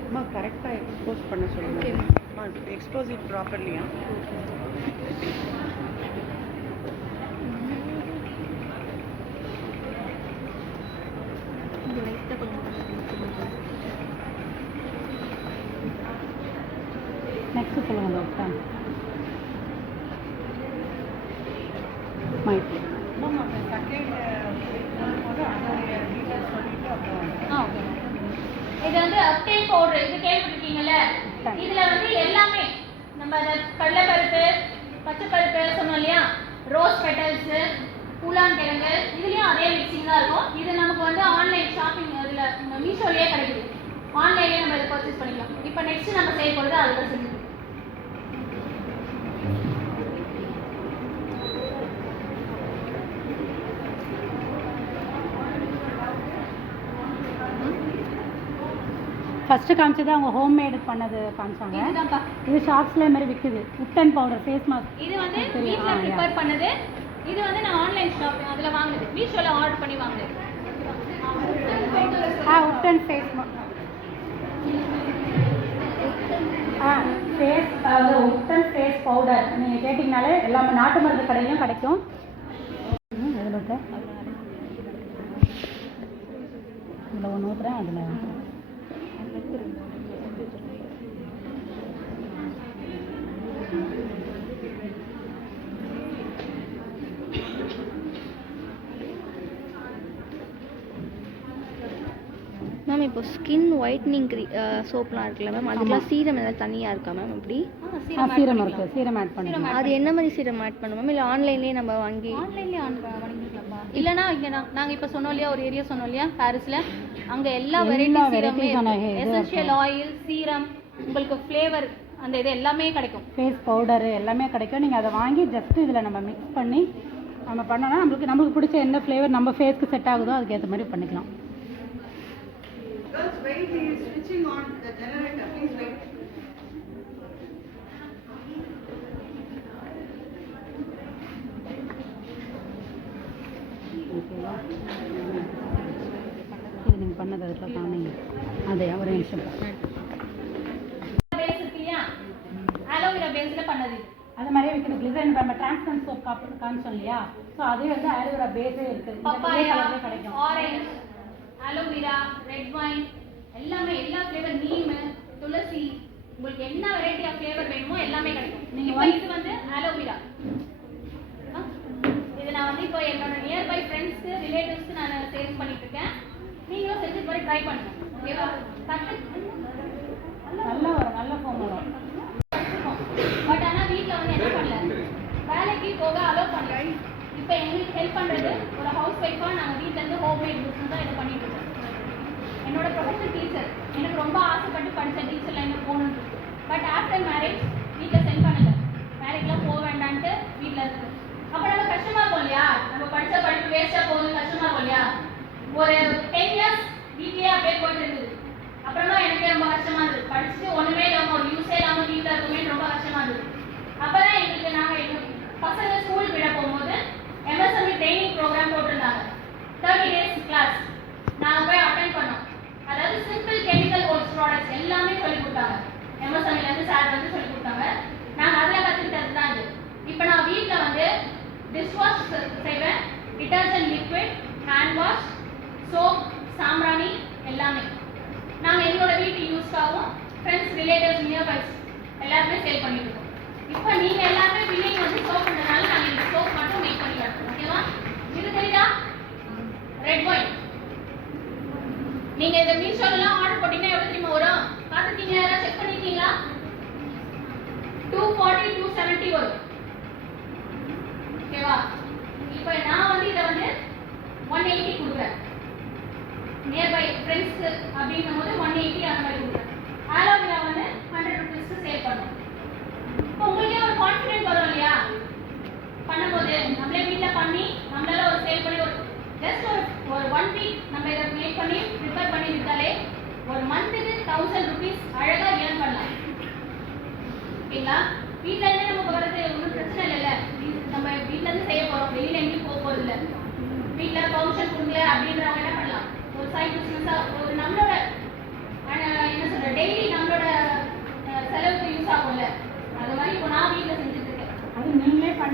அம்மா கரெக்டாக எக்ஸ்போஸ் பண்ண சொல்லுங்க. அம்மா எக்ஸ்போஸ் இட் ப்ராப்பர்லியா. நெக்ஸ்ட் சொல்லுங்க டாக்டர். மைக். இது வந்து அப்டேன் பவுடர், இது கேள்விப்பட்டிருக்கீங்கல்ல? இதுல வந்து எல்லாமே நம்ம அந்த கடலைப்பருப்பு, பச்சைப்பருப்பு சொன்னோம் இல்லையா, ரோஸ் பெட்டல்ஸ், பூலான் கிழங்கு, இதுலயும் அதே மிக்சிங் தான் இருக்கும். இது நமக்கு வந்து ஆன்லைன் ஷாப்பிங் இதுல மீஷோலயே கிடைக்குது. ஆன்லைன்லயே நம்ம இதை பர்ச்சேஸ் பண்ணிக்கலாம். இப்போ நெக்ஸ்ட் நம்ம செய்ய போறது அதுதான் செஞ்சு. ஃபஸ்ட்டு காமிச்சது அவங்க ஹோம்மேடு பண்ணது காமிச்சாங்க. இதுதான்ப்பா. இது ஷாப்ஸ்ல மாதிரி விற்குது. Wooden powder face mask. இது வந்து வீட்ல ப்ரிப்பேர் பண்ணது. இது வந்து நான் ஆன்லைன் ஷாப்பிங் அதுல வாங்குனது. மீஷோல ஆர்டர் பண்ணி வாங்குனது. Wooden face mask. Face wooden face powder நீங்கள் கேட்டிங்கனாலே எல்லாமே நாட்டு மருந்து கடையிலும் கிடைக்கும். அதில் விட்டேன், இதில் ஒன்று ஊற்றுறேன், அதில் மேம் இப்போ ஸ்கின் ஒயிட்னிங் சோப்லாம் இருக்குல்ல மேம், அதுக்கெலாம் சீரம் ஏதாவது தனியாக இருக்கா மேம்? எப்படி சீரம் இருக்குது, சீரம் ஆட் பண்ணுறோம். அது என்ன மாதிரி சீரம் ஆட் பண்ணணும் மேம்? இல்லை ஆன்லைன்லேயே நம்ம வாங்கி ஆன்லைன்லயே வாங்கிக்கலாம்ப்பா. இல்லனா இங்க நாங்க இப்ப சொன்னோம் இல்லையா, ஒரு ஏரியா சொன்னோம் இல்லையா பாரிஸ்ல, அங்க எல்லா வெரைட்டிஸான எசென்ஷியல் ஆயில், சீரம், உங்களுக்கு ஃப்ளேவர் அந்த இது எல்லாமே கிடைக்கும். ஃபேஸ் பவுடரு எல்லாமே கிடைக்கும். நீங்கள் அதை வாங்கி ஜஸ்ட் இதில் நம்ம மிக்ஸ் பண்ணி நம்ம பண்ணோன்னா நம்மளுக்கு பிடிச்ச என்ன ஃப்ளேவர் நம்ம ஃபேஸ்க்கு செட் ஆகுதோ அதுக்கேற்ற மாதிரி பண்ணிக்கலாம். Girls, wait, he is switching on the generator. Please wait. ஓகேவா? இது நீங்கள் பண்ணது அதில் காமிங்க. அதே ஒரு நிமிஷம். பேஸ் இருக்கு இல்லையா, அலோவேரா பேஸ்ல பண்ணது. அது மாதிரியே விற்கிது. கிளிசரின் நம்ம டிரான்ஸ்பரன்ட் சோப் காமிச்சோம் இல்லையா, ஸோ அதே வந்து அலோவேரா பேஸே இருக்குது. பப்பாயா, கிடைக்கும். ஆரஞ்சு, அலோவேரா, ரெட் வைன், எல்லாமே எல்லா ஃப்ளேவர், நீம், துளசி, உங்களுக்கு என்ன வெரைட்டி ஆஃப் ஃப்ளேவர் வேணுமோ எல்லாமே கிடைக்கும். இப்போ இது வந்து அலோவேரா. இது நான் வந்து இப்போ என்னோட நியர்பை ஃப்ரெண்ட்ஸ்க்கு, ரிலேட்டிவ்ஸ்க்கு நான் சேல்ஸ் பண்ணிட்டு இருக்கேன். நீங்களும் செஞ்சு இது மாதிரி ட்ரை பண்ணுங்க. ஓகேவா? நல்ல ஃபோம் வரும். பட் ஆனால் வீட்டில் வந்து என்ன பண்ணல, வேலைக்கு போக அலோவ் பண்ணல. இப்போ எங்களுக்கு ஹெல்ப் பண்ணுறது ஒரு ஹவுஸ் ஒய்ஃபாக நாங்கள் வீட்டிலேருந்து ஹோம்மேட் பிஸ்னஸ் தான் இதை பண்ணிட்டு இருக்கோம். என்னோட ப்ரொஃபஷனல் டீச்சர், எனக்கு ரொம்ப ஆசைப்பட்டு படித்த டீச்சர் லைனில் போகணுன்னு இருக்கு. பட் ஆஃப்டர் மேரேஜ் வீட்டில் சென்ட் பண்ணல. வேலைக்கெலாம் போக வேண்டான்ட்டு வீட்டில் இருக்கு. அப்போ நம்ம கஷ்டமாக இருக்கும் இல்லையா, நம்ம படித்த படிப்பு வேஸ்ட்டாக போகுது, கஷ்டமாக இருக்கும் இல்லையா. ஒரு 10 years வீட்லேயே அப்படியே போயிட்டு இருந்தது. அப்புறமா எனக்கே ரொம்ப கஷ்டமாக இருந்தது. படிச்சுட்டு ஒன்றுமே இல்லாமல் ஒரு யூஸே இல்லாமல் வீட்டில் இருக்குமே ரொம்ப கஷ்டமாக இருந்தது. அப்போ தான் எங்களுக்கு நாங்கள் எங்கள் பசங்க ஸ்கூல் விட போகும்போது MSME ட்ரைனிங் ப்ரோக்ராம் போட்டிருந்தாங்க. 30 days கிளாஸ் நாங்கள் போய் அட்டென்ட் பண்ணோம். அதாவது சிம்பிள் கெமிக்கல் ஹோல்ஸ் ப்ராடக்ட்ஸ் எல்லாமே சொல்லிக் கொடுத்தாங்க. MSMEலேருந்து சார் வந்து சொல்லிக் கொடுத்தாங்க. நாங்கள் அதில் கற்றுக்கிட்டது தான் இது. இப்போ நான் வீட்டில் வந்து டிஷ் வாஷ் செய்வேன், detergent liquid, hand wash, soap, சாம்பிராணி எல்லாமே நாங்கள் எங்களோட வீட்டு யூஸ்க்காகவும் ஃப்ரெண்ட்ஸ், ரிலேட்டிவ்ஸ், நியர்பைஸ் எல்லாருமே சேல் பண்ணிட்டு இருக்கோம். இப்போ நீங்கள் எல்லாருமே பில்லிங் வந்து சோப் பண்ணுறதுனால நாங்கள் இந்த சோப் மட்டும் மேக் பண்ணி காட்டுறோம். ஓகேவா? இது தெரியுதா? Red wine. நீங்கள் இந்த மீஷோலாம் ஆர்டர் போட்டிங்கன்னா எவ்வளோ தெரியுமா வரும்? பார்த்துருக்கீங்க? யாராவது செக் பண்ணிருக்கீங்களா? 240, 270 வரும். ஓகேவா? இப்போ நான் வந்து இதை வந்து 180 கொடுக்குறேன். நியர்பை ஃப்ரெண்ட்ஸ்க்கு அப்படின்னும் போது 180 அந்த மாதிரி கொடுக்குறேன். ஆலோவேரா வந்து 100 rupeesக்கு சேல் பண்ணுவோம். இப்போ உங்களுக்கே ஒரு கான்ஃபிடென்ட் வரும் இல்லையா, பண்ணும்போது நம்மளே வீட்டில் பண்ணி நம்மளால ஒரு சேல் பண்ணி ஒரு ஜஸ்ட் ஒரு 1 week நம்ம இதை மேக் பண்ணி ப்ரிப்பேர் பண்ணி விட்டாலே ஒரு மந்த்துக்கு 1000 rupees அழகாக ஏர்ன் பண்ணலாம். ஓகேங்களா? வீட்டில் இருந்து நமக்கு வரது ஒன்றும் பிரச்சனை இல்லைல்ல, நம்ம வீட்டிலேருந்து செய்ய போகிறோம், வெளியில் எங்கேயும் போக போகிறது இல்லை.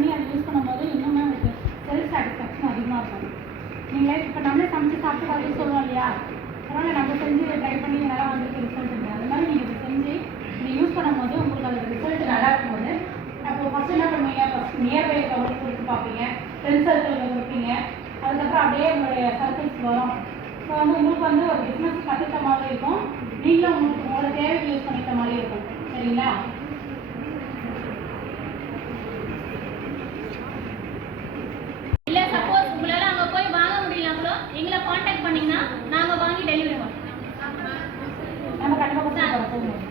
பண்ணி அதை யூஸ் பண்ணும்போது இன்னுமே உங்களுக்கு செல்ஃப் சாட்டிஸ்ஃபேக்ஷன் அதிகமாக இருக்கும். நீங்கள் இப்போ நம்மளே சமைச்சு சாப்பிட்டு பார்த்து சொல்லுவோம் இல்லையா, அதனால் நம்ம செஞ்சு ட்ரை பண்ணி நல்லா வந்துருக்கு ரிசல்ட் இருக்குது. அது மாதிரி நீங்கள் இதை செஞ்சு நீங்கள் யூஸ் பண்ணும்போது உங்களுக்கு அந்த ரிசல்ட் நல்லா இருக்கும்போது அப்போ ஃபஸ்ட்டு என்ன பண்ணுவீங்க, ஃபஸ்ட் நியர்பை உங்களுக்கு கொடுத்து பார்ப்பீங்க, ஃப்ரெண்ட்ஸ் சர்க்கிளில் கொடுப்பீங்க, அதுக்கப்புறம் அப்படியே உங்களுடைய சர்க்கிள்ஸ் வரும். ஸோ வந்து உங்களுக்கு வந்து ஒரு பிஸ்னஸ் கற்றுக்கிட்ட மாதிரி இருக்கும், நீங்களும் உங்களுக்கு உங்களோட தேவைக்கு யூஸ் பண்ணிக்கிற மாதிரி இருக்கும். சரிங்களா? இல்லை சப்போஸ் உங்களால் அங்கே போய் வாங்க முடியலனாங்களோ எங்களை காண்டாக்ட் பண்ணிங்கன்னா நாங்கள் வாங்கி டெலிவரி பண்ணுவோம். நம்ம கண்டிப்பாக சொல்லுவோம்.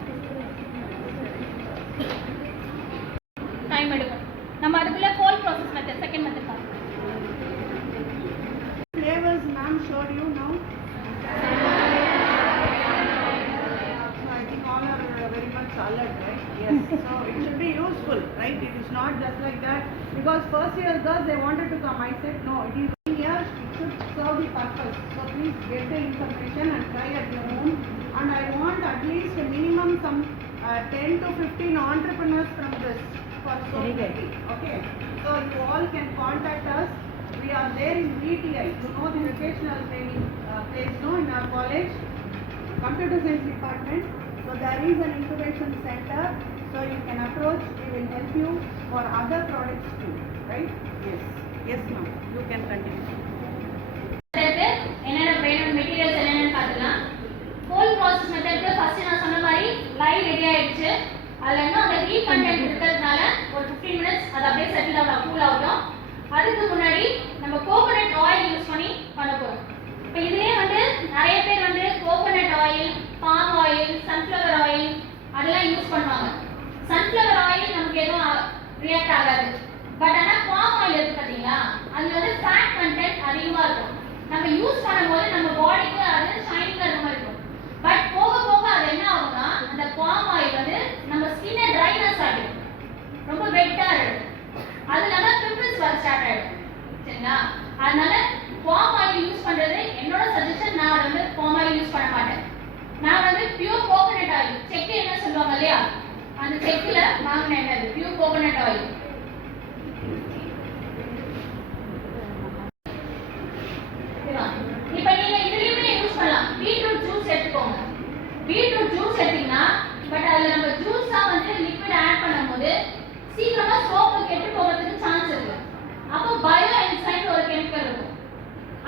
டைம் எடுக்கும். நம்ம அதுக்குள்ளே gold process method second method பார்க்கலாம். Flavors ma'am showed you now. So I think all are very much alert, right? Yes. So it should be useful, right? It is not just like that. Because first year girls they wanted to come. I said no. It is here. It should serve the purpose. So please get the information and try at your own. And I want at least a minimum some 10 to 15 entrepreneurs from this for soap making. Okay. So you all can contact us. We are there in VTI, you know the vocational training place, no, in our college, computer science department. So there is an incubation center, so you can approach, we will help you for other products too, right? Yes, yes ma'am, you can continue. என்னென்ன வேணும் materials என்னென்னு பார்த்துக்கலாம். Gold process மெத்தட்க்கு first நான் சொன்ன மாதிரி live ready ஆயிடுச்சு. அதில் இன்னும் அந்த ஹீட் கண்டென்ட் இருக்கிறதுனால ஒரு 15 மினிட்ஸ் அது அப்படியே செட்டில் ஆகும், கூல் ஆகட்டும். அதுக்கு முன்னாடி நம்ம கோகோனட் ஆயில் யூஸ் பண்ணி பண்ண போகிறோம். இப்போ இதுலேயே வந்து நிறைய பேர் வந்து coconut oil, palm oil, sunflower oil அதெல்லாம் யூஸ் பண்ணுவாங்க. சன்ஃப்ளவர் ஆயில் நமக்கு எதுவும் ரியாக்ட் ஆகாது. பட் ஆனால் பாம் ஆயில் இருக்குது பார்த்தீங்களா, அதில் வந்து ஃபேட் கண்டென்ட் அதிகமாக இருக்கும். நம்ம யூஸ் பண்ணும்போது நம்ம பாடிக்கு அது ஷைனிங்காக இருக்க மாதிரி இருக்கும். பட் போக போக அது என்ன ஆகும்னா அந்த பாம் ஆயில் வந்து நம்ம ஸ்கின்னை ட்ரைனஸ் ஆகிடும், ரொம்ப வெட்டாக இருக்கும். அதனால பிம்பிள்ஸ் வர ஸ்டார்ட் ஆயிடும். சரிங்களா? அதனால பாம் ஆயில் யூஸ் பண்றது என்னோட சஜஷன். நான் வந்து பாம் ஆயில் யூஸ் பண்ண மாட்டேன். நான் வந்து பியூர் கோகோனட் ஆயில், செக்கு என்ன சொல்லுவாங்க இல்லையா, அந்த செக்குல வாங்கின எண்ணெய் பியூர் கோகோனட் ஆயில். இப்போ நீங்க இதுலயுமே யூஸ் பண்ணலாம். பீட்ரூட் ஜூஸ் எடுத்துக்கோங்க. பீட்ரூட் ஜூஸ் எடுத்தீங்கன்னா பட் அதுல நம்ம ஜூஸா வந்து லிக்விட் ஆட் பண்ணும்போது சீக்கிரமா சோப்பு கெட்டு போகிறதுக்கு சான்ஸ் இருக்கு. அப்போ பயோ என்சைம் ஒரு கெமிக்கல் இருக்கும்.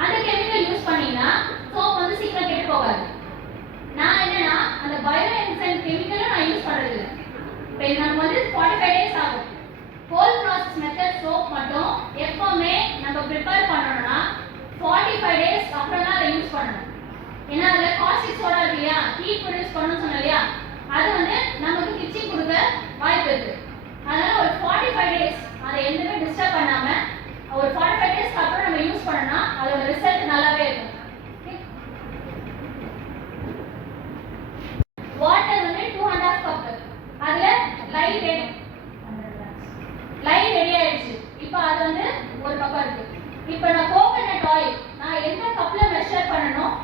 அந்த கெமிக்கல் யூஸ் பண்ணீங்கன்னா சோப் வந்து சீக்கிரம் கெட்டு போகாது. நான் என்னன்னா அந்த பயோ என்சைம் கெமிக்கலும் நான் யூஸ் பண்றது இல்லை. இப்போ நமக்கு வந்து 45 days ஆகும். கோல்ட் ப்ராசஸ் மெத்தட் சோப் மட்டும் எப்பவுமே நம்ம ப்ரிப்பேர் பண்ணணும்னா 45 days அப்புறம் தான் அதை யூஸ் பண்ணணும். ஏன்னா அதில் காஸ்டிக் சோடா இருக்கு இல்லையா, ஹீட் ப்ரொடியூஸ் பண்ணணும்னு சொன்னோம் இல்லையா, அது வந்து நமக்கு கிச்சிங் கொடுக்க வாய்ப்பு இருக்கு. அதனால ஒரு 45 days அதை எதுவுமே டிஸ்டர்ப் பண்ணாம ஒரு 45 daysக்கு அப்புறம் நம்ம யூஸ் பண்ணோம்னா அதோட ரிசல்ட் நல்லாவே இருக்கும். வாட்டர் வந்து 2.5 கப். அதுல லைட் ரெடி ஆயிடுச்சு. இப்போ அது வந்து ஒரு பக்கம் இருக்கு. இப்போ நான் கோகோனட் ஆயில் நான் எந்த கப்ல மெஷர் பண்ணணும்,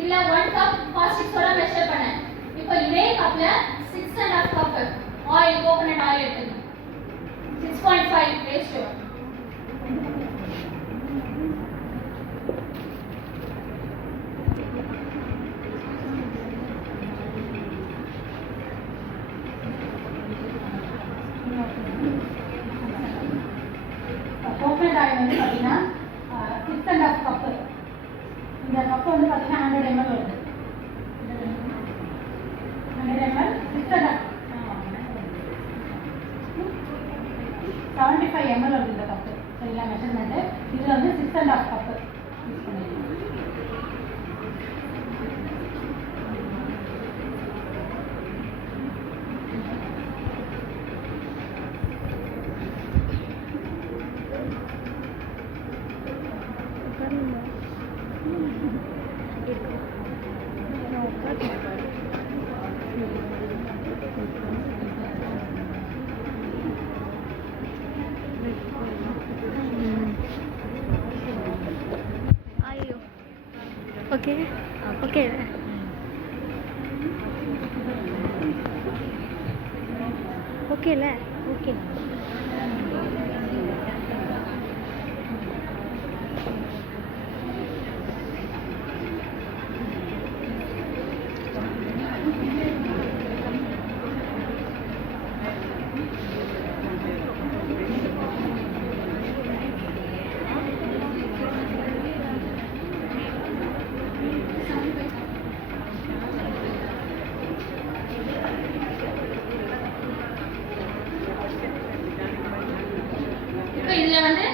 இல்ல 1 கப் காஸ்டிக் சோடா மெஷர் பண்ணேன். இப்போ இதே கப்ல 6.5 கப் ஆயில் கோகோனட் ஆயில் எடுத்துக்கணும். 6.5 ரேஷியோ. கோகோனட் ஆயில் வந்து பார்த்தீங்கன்னா 6.5 கப்பு. இந்த கப்பு வந்து பார்த்தீங்கன்னா 100 ml வருது. 100 ml 6.5 75 ml வருது இந்த கப்பு. சரிங்களா? மெஷர்மெண்ட்டு இதில் வந்து 6.5 கப்பு யூஸ் பண்ணிக்கலாம். Okay. Okay. ஓகேல ஓகே இப்போ இதில் வந்து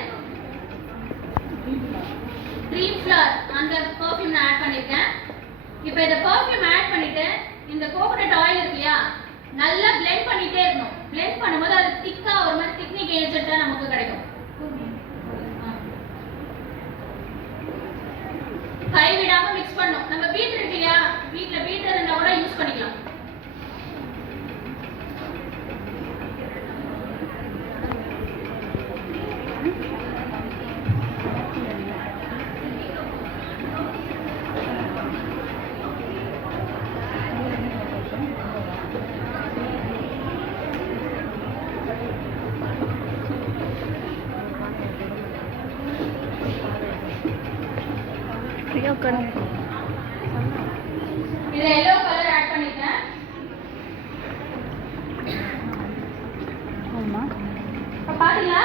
ட்ரீம் ஃப்ளவர் அந்த பர்ஃப்யூம் நான் ஆட் பண்ணியிருக்கேன். இப்போ இந்த பர்ஃப்யூம் ஆட் பண்ணிட்டு இந்த கோகோனட் ஆயில் இருக்கு இல்லையா, நல்லா பிளெண்ட் பண்ணிட்டே இருக்கணும். பிளெண்ட் பண்ணும்போது அது திக்காக ஒரு மாதிரி திக்னிக் ஏஜென்ட்டாக நமக்கு கிடைக்கும். கை விடாம மிக்ஸ் பண்ணணும். நம்ம பீட்டர் இருக்கு இல்லையா, வீட்டில் பீட்டர் இருந்தால் கூட யூஸ் பண்ணிக்கலாம். ஃப்ரீயாக உட்காருங்க. இதுல எல்லோ கலர் ஆட் பண்ணிட்டேன். ஆமாம் இப்போ பாத்தீங்களா,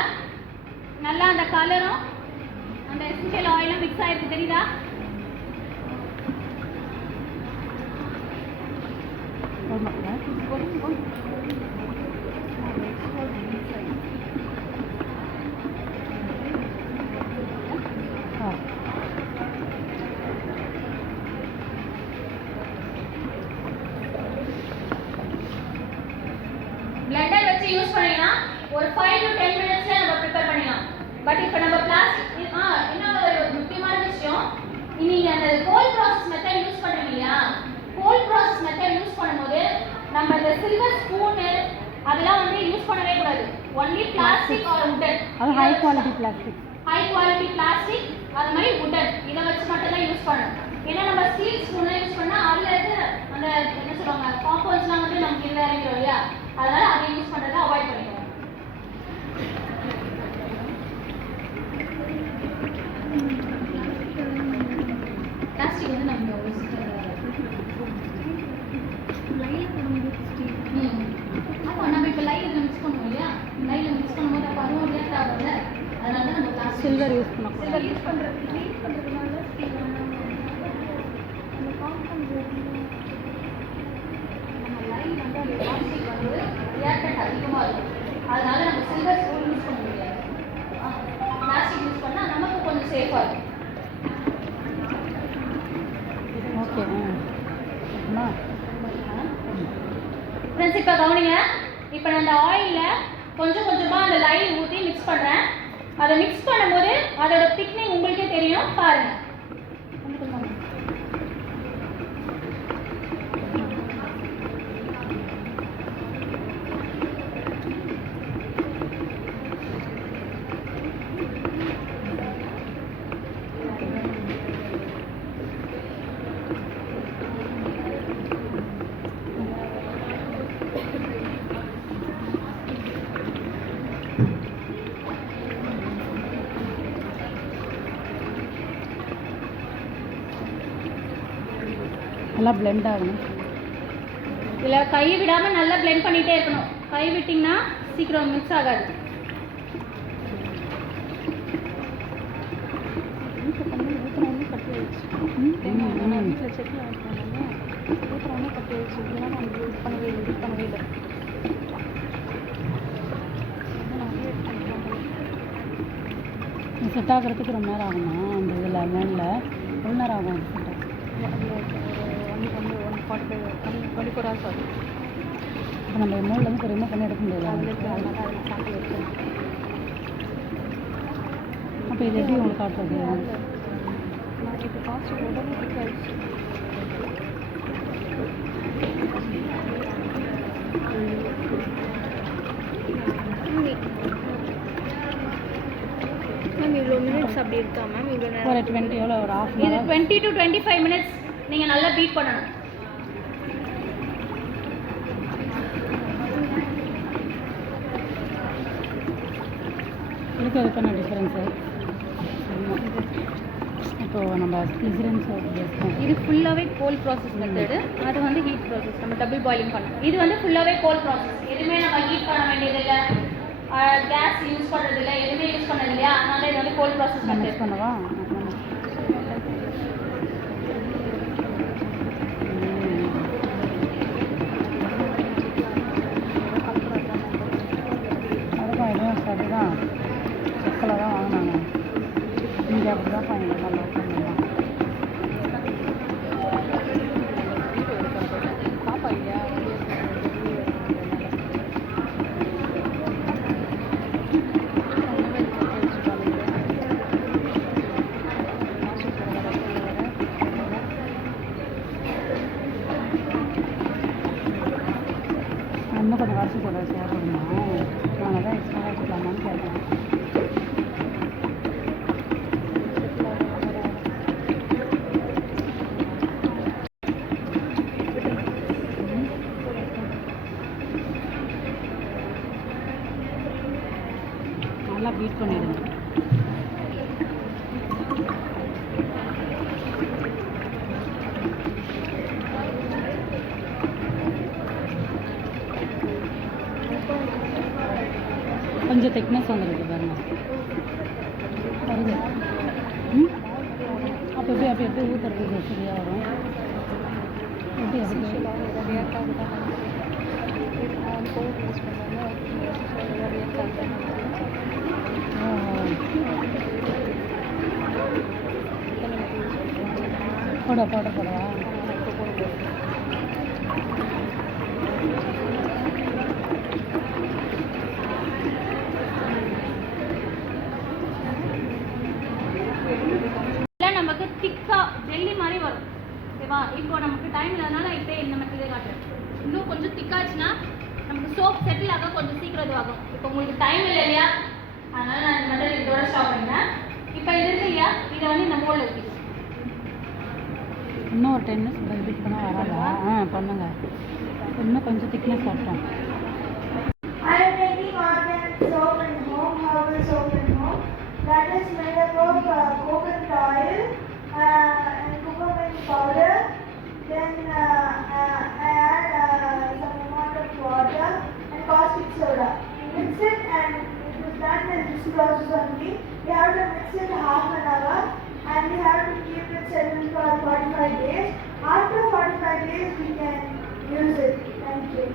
நல்லா அந்த கலரும் அந்த எசென்ஷியல் ஆயிலும் மிக்ஸ் ஆயிருக்கு, தெரியுதா? பிளெண்டர் வச்சு யூஸ் பண்ணீங்கன்னா ஒரு 5 to 10 மினிட்ஸ்ல நம்ம ப்ரிப்பேர் பண்ணிடலாம். பட் இப்போ நம்ம பிளாஸ்டிக் இன்னொரு ஒரு முக்கியமான விஷயம், நீங்க அந்த கோல்ட் ப்ராசஸ் மெத்தட் யூஸ் பண்றீங்க இல்லையா, கோல்ட் ப்ராசஸ் மெத்தட் யூஸ் பண்ணும்போது நம்ம இந்த சில்வர் ஸ்பூன் அதெல்லாம் வந்து யூஸ் பண்ணவே கூடாது. ஒன்லி பிளாஸ்டிக் ஆர் வுடன், அது high quality plastic, high quality plastic அது மாதிரி வுடன் இதை வச்சு மட்டும் தான் யூஸ் பண்ணணும். ஏன்னா நம்ம ஸ்டீல் ஸ்பூன் யூஸ் பண்ணா அதுல இருந்து அந்த என்ன சொல்லுவாங்க காம்பவுண்ட்ஸ்லாம் வந்து நமக்கு இல்லை இறங்கிடும் இல்லையா, அதனால அதை யூஸ் பண்றதை அவாய்ட் பண்ணிக்கணும். பிளாஸ்டிக் வந்து நம்ம ஆமா நம்ம இப்போ லைவ்ல மிக்ஸ் பண்ணுவோம் இல்லையா, லைவ்ல மிக்ஸ் பண்ணும்போது அப்போ அதுவும் ரியாக்ட் ஆகும்ல, அதனால தான் நம்ம பிளாஸ்டிக் சில்வர் யூஸ் பண்ணலாம். சில்வர் யூஸ் பண்றதுனால ஸ்டீல் நம்ம லைவ் வந்து அந்த பிளாஸ்டிக் வந்து ரியாக்டன்ட் அதிகமாக இருக்கும், அதனால நம்ம சில்வர் ஸ்பூன் யூஸ் பண்ண முடியாது. பிளாஸ்டிக் யூஸ் பண்ணால் நமக்கு கொஞ்சம் சேஃபாக இருக்கும். ஓகே ஃப்ரெண்ட்ஸ் இப்போ கவனிங்க, இப்போ நான் அந்த ஆயிலில் கொஞ்சம் கொஞ்சமாக அந்த லைன் ஊற்றி மிக்ஸ் பண்ணுறேன். அதை மிக்ஸ் பண்ணும்போது அதோட திக்னிங் உங்களுக்கே தெரியும், பாருங்கள். நல்லா பிளெண்ட் ஆகணும். இதில் கை விடாமல் நல்லா பிளெண்ட் பண்ணிகிட்டே இருக்கணும். கை விட்டிங்கன்னா சீக்கிரம் மிக்ஸ் ஆகாது. வீட்டில் செக்கில் வைக்கிறாங்க, ஊற்றுறவொன்னே கட்டி வச்சு இதெல்லாம் நம்ம யூஸ் பண்ணவே இல்லை. செட் ஆகிறதுக்கு ரொம்ப நேரம் ஆகுமா? அந்த இதில் மேனில் எவ்வளோ நேரம் ஆகும் செட் 24 hours ஆகும். இப்போ நம்ம மோல்லேருந்து இப்போ ரிமூவ் பண்ணி எடுக்க முடியாது. அப்போ இது எப்படி உங்களுக்கு காட்டுறது? இப்போ காஸ்ட் உடனே பிக் ஆகிடுச்சு. மேம் இவ்வளோ மினிட்ஸ் அப்படி இருக்கா மேம்? இவ்வளோ நேரம் ஒரு 20 எவ்வளோ ஒரு ஆஃப் இது 20 to 25 மினிட்ஸ் நீங்கள் நல்லா பீட் பண்ணணும். இதுக்கு அதுக்கான டிஃப்ரென்ஸு இப்போது நம்ம கிளிசரின் சோப் இது ஃபுல்லாகவே கோல்ட் ப்ராசஸ் மெத்தடு, அது வந்து ஹீட் ப்ராசஸ். நம்ம டபுள் பாயிலிங் பண்ணோம். இது வந்து ஃபுல்லாகவே கோல்ட் ப்ராசஸ். எதுவுமே நம்ம ஹீட் பண்ண வேண்டியதில்லை, கேஸ் யூஸ் பண்ணுறதில்ல, எதுவுமே யூஸ் பண்ணது இல்லையா, அதனால இது வந்து கோல்ட் ப்ராசஸ் நம்ம மெத்தட். யூஸ் பண்ணவா? அதுதான் இதுவும் சரிதான், செக்கில் தான் வாங்கினாங்க. இங்கே அப்படி தான் பண்ணிடலாம். பாப்பா இல்லையா? இன்னும் கொஞ்சம் வருஷம் சொல்ல சேர்க்கணுமா? நாங்கள் தான் எக்ஸ்ட்ரா வச்சுக்கலாமான்னு கேட்டேன். நல்லா பீட் பண்ணிடுங்க. கொஞ்சம் திக்னஸ் வந்துருக்கு பாருங்க. வருது. அப்போ எப்படி ஊற்றுறது சரியாக வரும்? எப்படி போடவா? நமக்கு திக்கா ஜெல்லி மாதிரி வரும். ஓகேவா? இப்போ நமக்கு டைம் இல்லாதனால இப்போ இந்த மெத்தட் காட்டுறேன். இன்னும் கொஞ்சம் திக்காச்சுன்னா நமக்கு சோப் செட்டில் ஆக கொஞ்சம் சீக்கிரம் இதுவாகும். இப்போ உங்களுக்கு டைம் இல்லை இல்லையா, அதனால நான் இந்த மெத்தட் இதோட ஸ்டாப் பண்ணுறேன். இப்போ இது இருக்கு இல்லையா, இதை வந்து இந்த மோல்டில் ஊற்றிக்கும். இன்னும் ஒரு 10 மினிட்ஸ் பீட் பண்ணால் வராதா? பண்ணுங்க. இன்னும் கொஞ்சம் திக்னஸ் வரட்டும். I am making organic soap in home, herbal soap in home. That is made up of coconut oil and coconut powder. Then I add some amount of water and caustic soda. Mix it and it is done in this process only. We have to mix it half an hour and we have to keep it settled for 45 days. After 45 days we can use it. Thank you.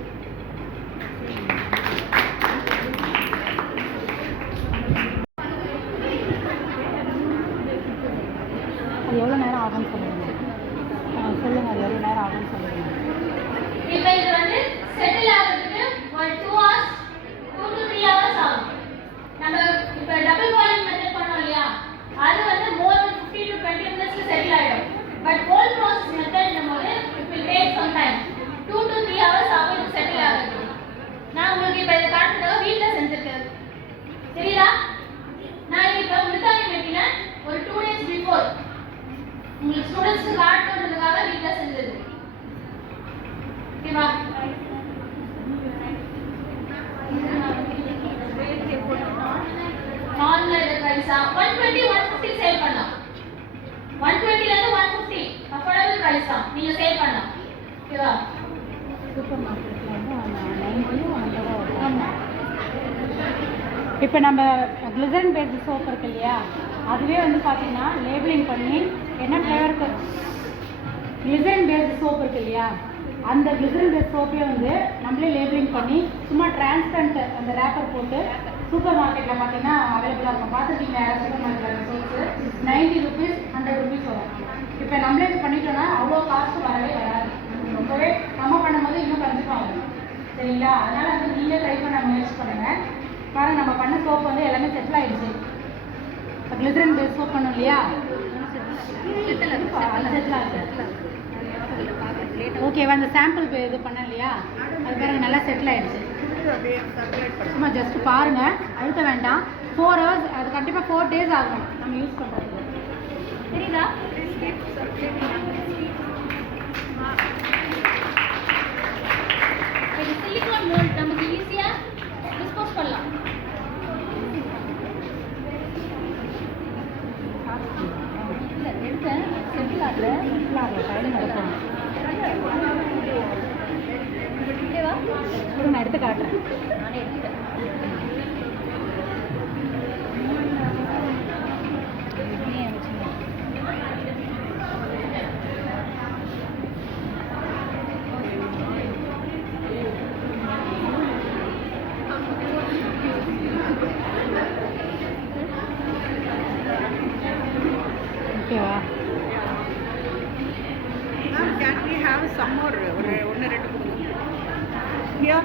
அது எவ்வளோ நேரம் ஆகும்னு சொல்லுங்கள். சொல்லுங்கள், அது எவ்வளோ நேரம் ஆகும்னு சொல்லுங்கள். இப்போ இது வந்து செட்டில் ஆகிறதுக்கு ஒரு 2 hours 2 to 3 hours ஆகும். நம்ம இப்போ டபுள் பாயிலிங் மெத்தட் பண்ணோம் இல்லையா, அது வந்து more than 15 to 20 minutes settle ஆகிடும். பட் கோல்ட் ப்ராசஸ் மெத்தட் போது it will take some time. 2 to 3 hours ஆகும் இது செட்டில் ஆகிறதுக்கு. நான் உங்களுக்கு இப்போ இதை காட்டுறதுக்காக வீட்டில் செஞ்சுருக்கேன். சரியா? நான் இப்போ முல்தானி மெட்டில ஒரு 2 days பிஃபோர் உங்களுக்கு ஸ்டூடெண்ட்ஸ்க்கு காட்டுறதுக்காக வீட்டில் செஞ்சது. ஓகேவா? நார்மல் பிரைஸா 120 150 சேல் பண்ணலாம். 120 ல இருந்து 150 அஃபோர்டபிள் பிரைஸ் தான், நீங்க சேல் பண்ணலாம். ஓகேவா? சூப்பர் மார்க்கெட்டில் வந்து 90 100 ஆமாம். இப்போ நம்ம கிளிசரின் பேஸ்டு சோப் இருக்கு இல்லையா, அதுவே வந்து பார்த்தீங்கன்னா லேபிளிங் பண்ணி என்ன ஃப்ளேவருக்கு கிளிசரின் பேஸ்டு சோப் இருக்கு இல்லையா, அந்த கிளிசரின் பேஸ்ட் சோப்பே வந்து நம்மளே லேபிளிங் பண்ணி சும்மா டிரான்ஸ்பரண்ட் அந்த ரேப்பர் போட்டு சூப்பர் மார்க்கெட்டில் பார்த்தீங்கன்னா அவைலபிளாக இருக்கும். பார்த்துருக்கீங்க சூப்பர் மார்க்கெட்டில் சோப்ஸு 90 rupees 100 rupees வரும். இப்போ நம்மளே இது பண்ணிட்டோம்னா அவ்வளோ காஸ்ட் வரவே வராது. ரொம்பவே நம்ம பண்ணும்போது இன்னும் கண்டிப்பாக ஆகும். சரிங்களா? அதனால் வந்து நீங்களே ட்ரை பண்ண முயற்சி பண்ணுங்கள். பாருங்கள், நம்ம பண்ண சோப் வந்து எல்லாமே செட்டில் ஆகிடுச்சு. இப்போ கிளிசரின் பேஸ்ட் சோப் பண்ணோம் இல்லையா, செட்டில் ஆகுது. ஓகேவா? அந்த சாம்பிள் இது பண்ண இல்லையா, அது பாருங்க நல்லா செட்டில் ஆகிடுச்சு. சும்மா ஜஸ்ட் பாருங்கள், அழுத்த வேண்டாம். 4 hours, அது கண்டிப்பாக 4 days ஆகும் நம்ம யூஸ் பண்ணுறதுக்கு. தெரியுதா? இது சிலிக்கான் மோல்ட் நமக்கு ஈஸியாக டிஸ்போஸ் பண்ணலாம். நான் எடுத்து காட்டுறேன். நானே எடுத்துட்டேன். ஓகேவா? Ma'am, can we have some more? ஒன்று ரெண்டு கொடுங்க. Here.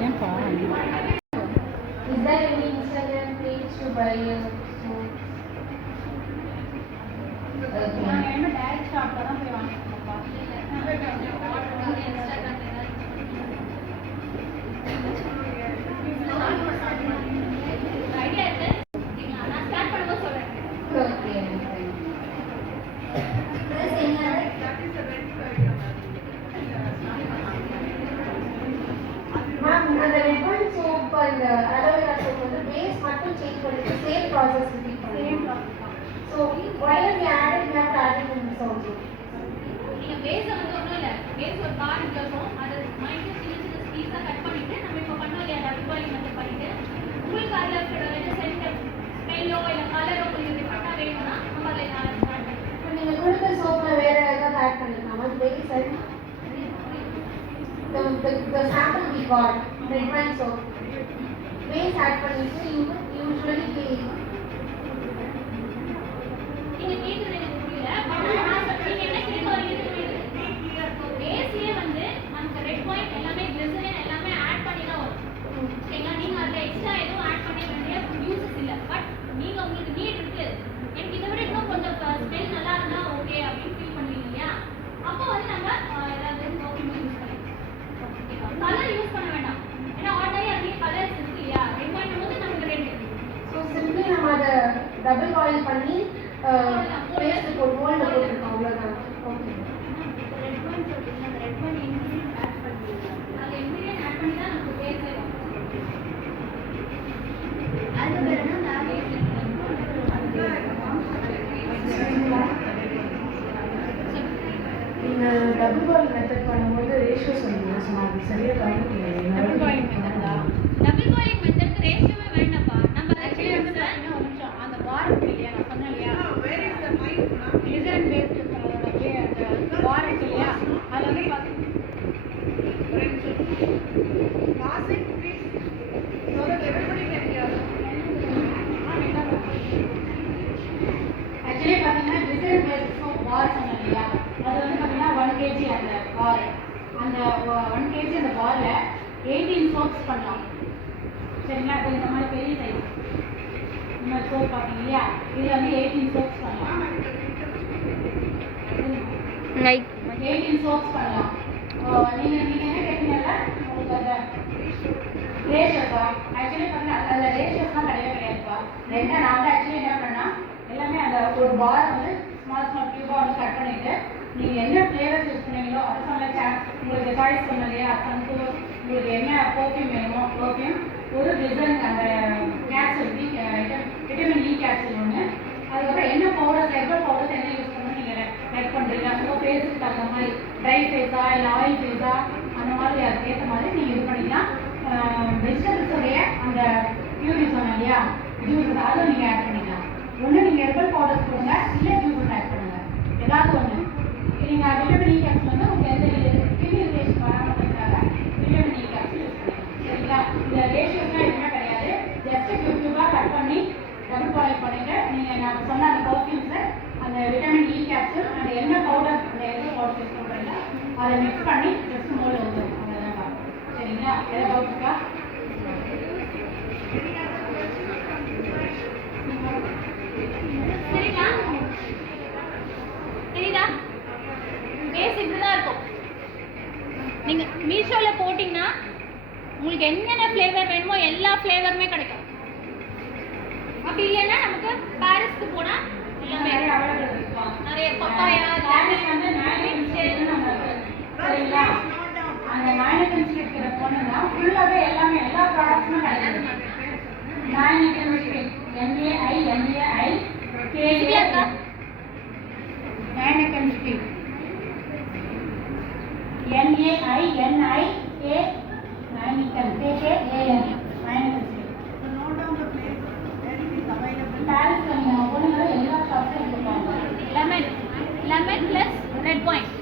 ஏன்பா? Is there any Instagram page to buy a soap? நாங்கள் என்ன டைரக்ட் ஷாப்பில் தான் போய் வாங்கியிருக்கோம்ப்பா. ஐடியா இருக்கு. நான் ஸ்டார்ட் பண்ணும்போது சொல்றேன். Okay. Plus என்ன? Ma'am, அந்த ribbon soap and aloe vera soap வந்து base மட்டும் change பண்ணிட்டு same process repeat பண்ணுவோம். So why we added, we have to add it in this also. நீங்க பேஸ வந்து ஒண்ணும் இல்ல. பேஸ் ஒரு கார்டு இருக்கும். அது மைண்ட் சின்ன சின்ன பீஸா கட் பண்ணிட்டு நம்ம இப்ப பண்ணோம் இல்லையா டபுள் பாயிலிங் மெத்தட் பண்ணிட்டு உங்களுக்கு அதுல என்ன சென்டர் ஸ்மெல்லோ இல்ல கலரோ உங்களுக்கு டிஃபரெண்டா வேணும்னா நம்ம அதுல ஸ்டார்ட் பண்ணுவோம். இப்போ நீங்க கொடுத்த soapல வேற ஏதாவது add பண்ணிருக்காமா? base and the sample we got, red wine soap. Base add பண்ணிட்டு usually நீங்க கேக்குறது எனக்கு புரியல. நீங்க என்ன கேட்க வரீங்கன்னு புரியுது. பேஸ்லயே வந்து நமக்கு ரெட் பாயிண்ட் எல்லாமே கிளிசரின் எல்லாமே ஆட் பண்ணி தான் வரும். சரிங்களா? நீங்க அதுல எக்ஸ்ட்ரா எதுவும் ஆட் பண்ண வேண்டிய யூசஸ் இல்ல. பட் நீங்க உங்களுக்கு நீட் இருக்கு. எனக்கு இதை விட இன்னும் கொஞ்சம் ஸ்மெல் நல்லா இருந்தா ஓகே அப்படின்னு ஃபீல் பண்ணுவீங்க இல்லையா? அப்போ வந்து நம்ம ஏதாவது யூஸ் பண்ணிக்கலாம். கலர் யூஸ் பண்ண வேண்டாம். ஏன்னா ஆல்ரெடி அதுலயே கலர்ஸ் இருக்கு இல்லையா? ரெட் பாயிண்ட் போது நமக்கு ரெட். so simply நம்ம அதை டபுள் பாயில் பண்ணி பேஸ்ட் போட்டு மோல்ட்ல போட்டுருக்கோம் அவ்வளவுதான். ஓகே. ரெட் பாயிண்ட் சொல்றீங்க. அந்த ரெட் பாயிண்ட் இன்கிரீடியன்ட் ஆட் பண்ணிருக்கீங்க. அது இன்கிரீடியன்ட் ஆட் பண்ணி தான் நமக்கு பேஸ் வரும். அது வேறனா நான் நீங்க டபுள் பாயில் மெத்தட் பண்ணும்போது ரேஷியோ சொன்னீங்க. ஸோ அது சரியா கவனிக்கல. டபுள் பாயிலிங் மெத்தடா? டபுள் பாயிலிங் மெத்தட்க்கு ரேஷியோவே வேண்டாம்ப்பா. நம்ம ஆக்சுவலி வந்து பார்த்தீங்கன்னா ஒரு நிமிஷம் அந்த பார் இருக்கு இல்லையா, நான் சொன்னேன் இல்லையா Where is the mic, ma'am? Glycerin paste இருக்கிறதோட அப்படியே அந்த பார் இருக்கு இல்லையா, அதில் வந்து பார்த்தீங்கன்னா Pass it, please, so that everybody can hear. Actually பார்த்தீங்கன்னா கிளிசரின் பேஸ்ட் பார் சொன்னேன் இல்லையா, அது வந்து பார்த்தீங்கன்னா 1 kg அந்த பார், அந்த 1 kg அந்த பாரில் 18 சோப்ஸ் பண்ணலாம். சரிங்களா? இப்போ இந்த மாதிரி பெரிய சைஸ் இந்த மாதிரி சோப் பார்த்தீங்க இல்லையா, இதில் வந்து 18 சோப்ஸ் பண்ணலாம். 18 சோப்ஸ் பண்ணலாம். நீங்கள் என்ன கேட்டீங்கல்ல உங்களுக்கு அந்த ரேஷியோஸா? ஆக்சுவலி பார்த்தீங்கன்னா அதில் ரேஷியோஸ்லாம் கிடையவே கிடையாதுப்பா. ரெண்டாக நான் வந்து ஆக்சுவலி என்ன பண்ணேன்னா எல்லாமே அந்த ஒரு பாரை வந்து ஸ்மால் க்யூபாக வந்து கட் பண்ணிவிட்டு நீங்கள் என்ன ஃப்ளேவர்ஸ் யூஸ் பண்ணுவீங்களோ அது சொன்ன உங்களுக்கு சாய்ஸ் பண்ண இல்லையா, சந்தூர், உங்களுக்கு என்ன பர்ஃப்யூம் வேணுமோ பர்ஃப்யூம், ஒரு டிசைன் அந்த கேப்சூல் விட்டமின் இ கேப்சூல் ஒன்று, அதுக்கப்புறம் என்ன பவுடர்ஸ் ஹெர்பல் பவுடர்ஸ் என்ன யூஸ் பண்ணணும் நீங்கள் லைக் பண்ணுறீங்க, உங்கள் ஃபேஸுக்கு தகுந்த மாதிரி ட்ரை ஃபேஸா இல்லை ஆயில் ஃபேஸா அந்த மாதிரி அதுக்கேற்ற மாதிரி நீங்கள் இது பண்ணிக்கலாம். வெஜிடபிள்ஸோடைய அந்த பியூரி சொன்னேன் இல்லையா ஜூஸஸ், அதுவும் நீங்கள் ஆட் பண்ணிக்கலாம். ஒன்று நீங்கள் ஹெர்பல் பவுடர்ஸ் கொடுங்க, இல்லை ஜூஸஸ் ஆட் பண்ணுங்கள், ஏதாவது ஒன்று. நீங்கள் விட்டமின் இ கேப்சூல் வந்து உங்களுக்கு எந்த ஸ்கின் இரிட்டேஷன் வராமல் இருக்கிறதுக்காக விட்டமின் இ கேப்சூல் யூஸ் பண்ணிக்கலாம். சரிங்களா? இந்த ரேஷியோஸ்லாம் எதுவுமே கிடையாது. ஜஸ்ட் க்யூபாக கட் பண்ணி டபுள் பாயில் பண்ணிவிட்டு நீங்கள் நான் சொன்ன அந்த பர்ஃப்யூம்ஸை அந்த விட்டமின் இ கேப்சூல் அந்த என்ன பவுடர் அந்த எந்த பவுடர் யூஸ் பண்ணுறீங்களோ அதை மிக்ஸ் பண்ணி ஜஸ்ட் மோல்டு வந்துடும். அவ்வளோதான்ப்பா. சரிங்களா? எதாவது டவுட் இருக்கா? சரிங்களா? தெரியுதா? பேஸ் இப்படிதான் இருக்கும். நீங்க மீஷோல போட்டீங்கன்னா உங்களுக்கு என்னென்ன ஃப்ளேவர் வேணுமோ எல்லா ஃப்ளேவருமே கிடைக்கும். அப்படி இல்லைன்னா நமக்கு பாரிஸ்க்கு போனா எல்லாமே நிறைய அவைலபிள் இருக்குப்பா. நிறைய பப்பாயா வந்து மேலே சரிங்களா? அந்த நாயனகன் இருக்கிற பொண்ணுங்க ஃபுல்லாகவே எல்லாமே எல்லா ப்ராடக்ட்ஸுமே கிடைக்குது. நாயனகன் ஸ்ட்ரீட் NAINAI KA நாயனகன் ஸ்ட்ரீட் NAINIA நாயனகன் KAN நாயனகன் ஸ்ட்ரீட். பாரிஸ்ல நீங்க பொண்ணுங்க எல்லா ஷாப்ஸும் இருக்காங்க. Lemon plus red point.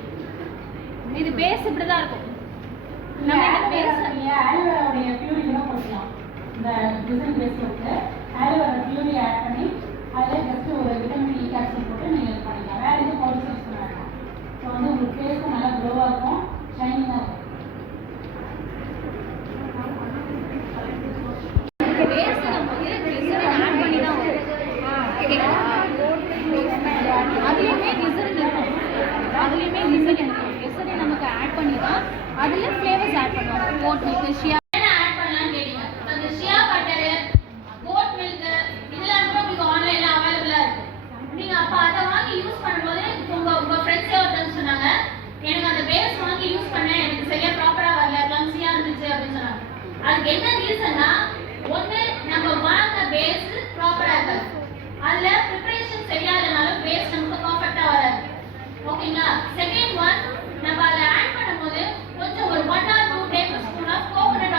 இது பேஸ் இப்படி தான் இருக்கும். நம்ம இந்த பேஸ் ஆலிவேராவுடைய பியூரி கூட போடலாம். இந்த டிசைன் பேஸ் போட்டு ஆலிவேரா பியூரி ஆட் பண்ணி அதில் ஜஸ்ட் ஒரு விட்டமின் E கேப்சூல் போட்டு நீங்கள் இது பண்ணிக்கலாம். வேறு எதுவும் பவுடர்ஸ் யூஸ் பண்ண வேண்டாம். ஸோ வந்து உங்களுக்கு ஃபேஸும் நல்லா க்ளோவாக இருக்கும், ஷைனிங்காக இருக்கும். பேஸ் நம்ம கிளிசரின் ஆட் பண்ணி தான் வரும். அதுலேயுமே கிளிசரின் இருக்கும். கிளிசரின் நமக்கு ஆட் பண்ணி தான் அதில் ஃப்ளேவர்ஸ் ஆட் பண்ணுவாங்க. கோட் மில்க், ஷியா என்ன ஆட் பண்ணலாம்னு கேட்டீங்க. அந்த ஷியா பட்டரு, கோட் மில்க் இதெல்லாம் கூட உங்களுக்கு ஆன்லைன்ல அவைலபிளா இருக்கு. நீங்க அப்ப அதை வாங்கி யூஸ் பண்ணும்போது உங்க ஃப்ரெண்ட்ஸே ஒருத்தர் சொன்னாங்க, எனக்கு அந்த பேஸ் வாங்கி யூஸ் பண்ணேன், எனக்கு சரியா ப்ராப்பரா வரல, கிளம்ஸியா இருந்துச்சு அப்படின்னு சொன்னாங்க. அதுக்கு என்ன ரீசன்னா, ஒண்ணு நம்ம வாங்கின பேஸ் ப்ராப்பரா இருக்காது, அதுல ப்ரிப்பரேஷன் சரியா இல்லைனால பேஸ் நமக்கு பர்ஃபெக்ட்டா வராது. ஓகேங்களா? செகண்ட் ஒன், நம்ம அதை ஆட் பண்ணும்போது கொஞ்சம் ஒரு 1 or 2 tablespoon of coconut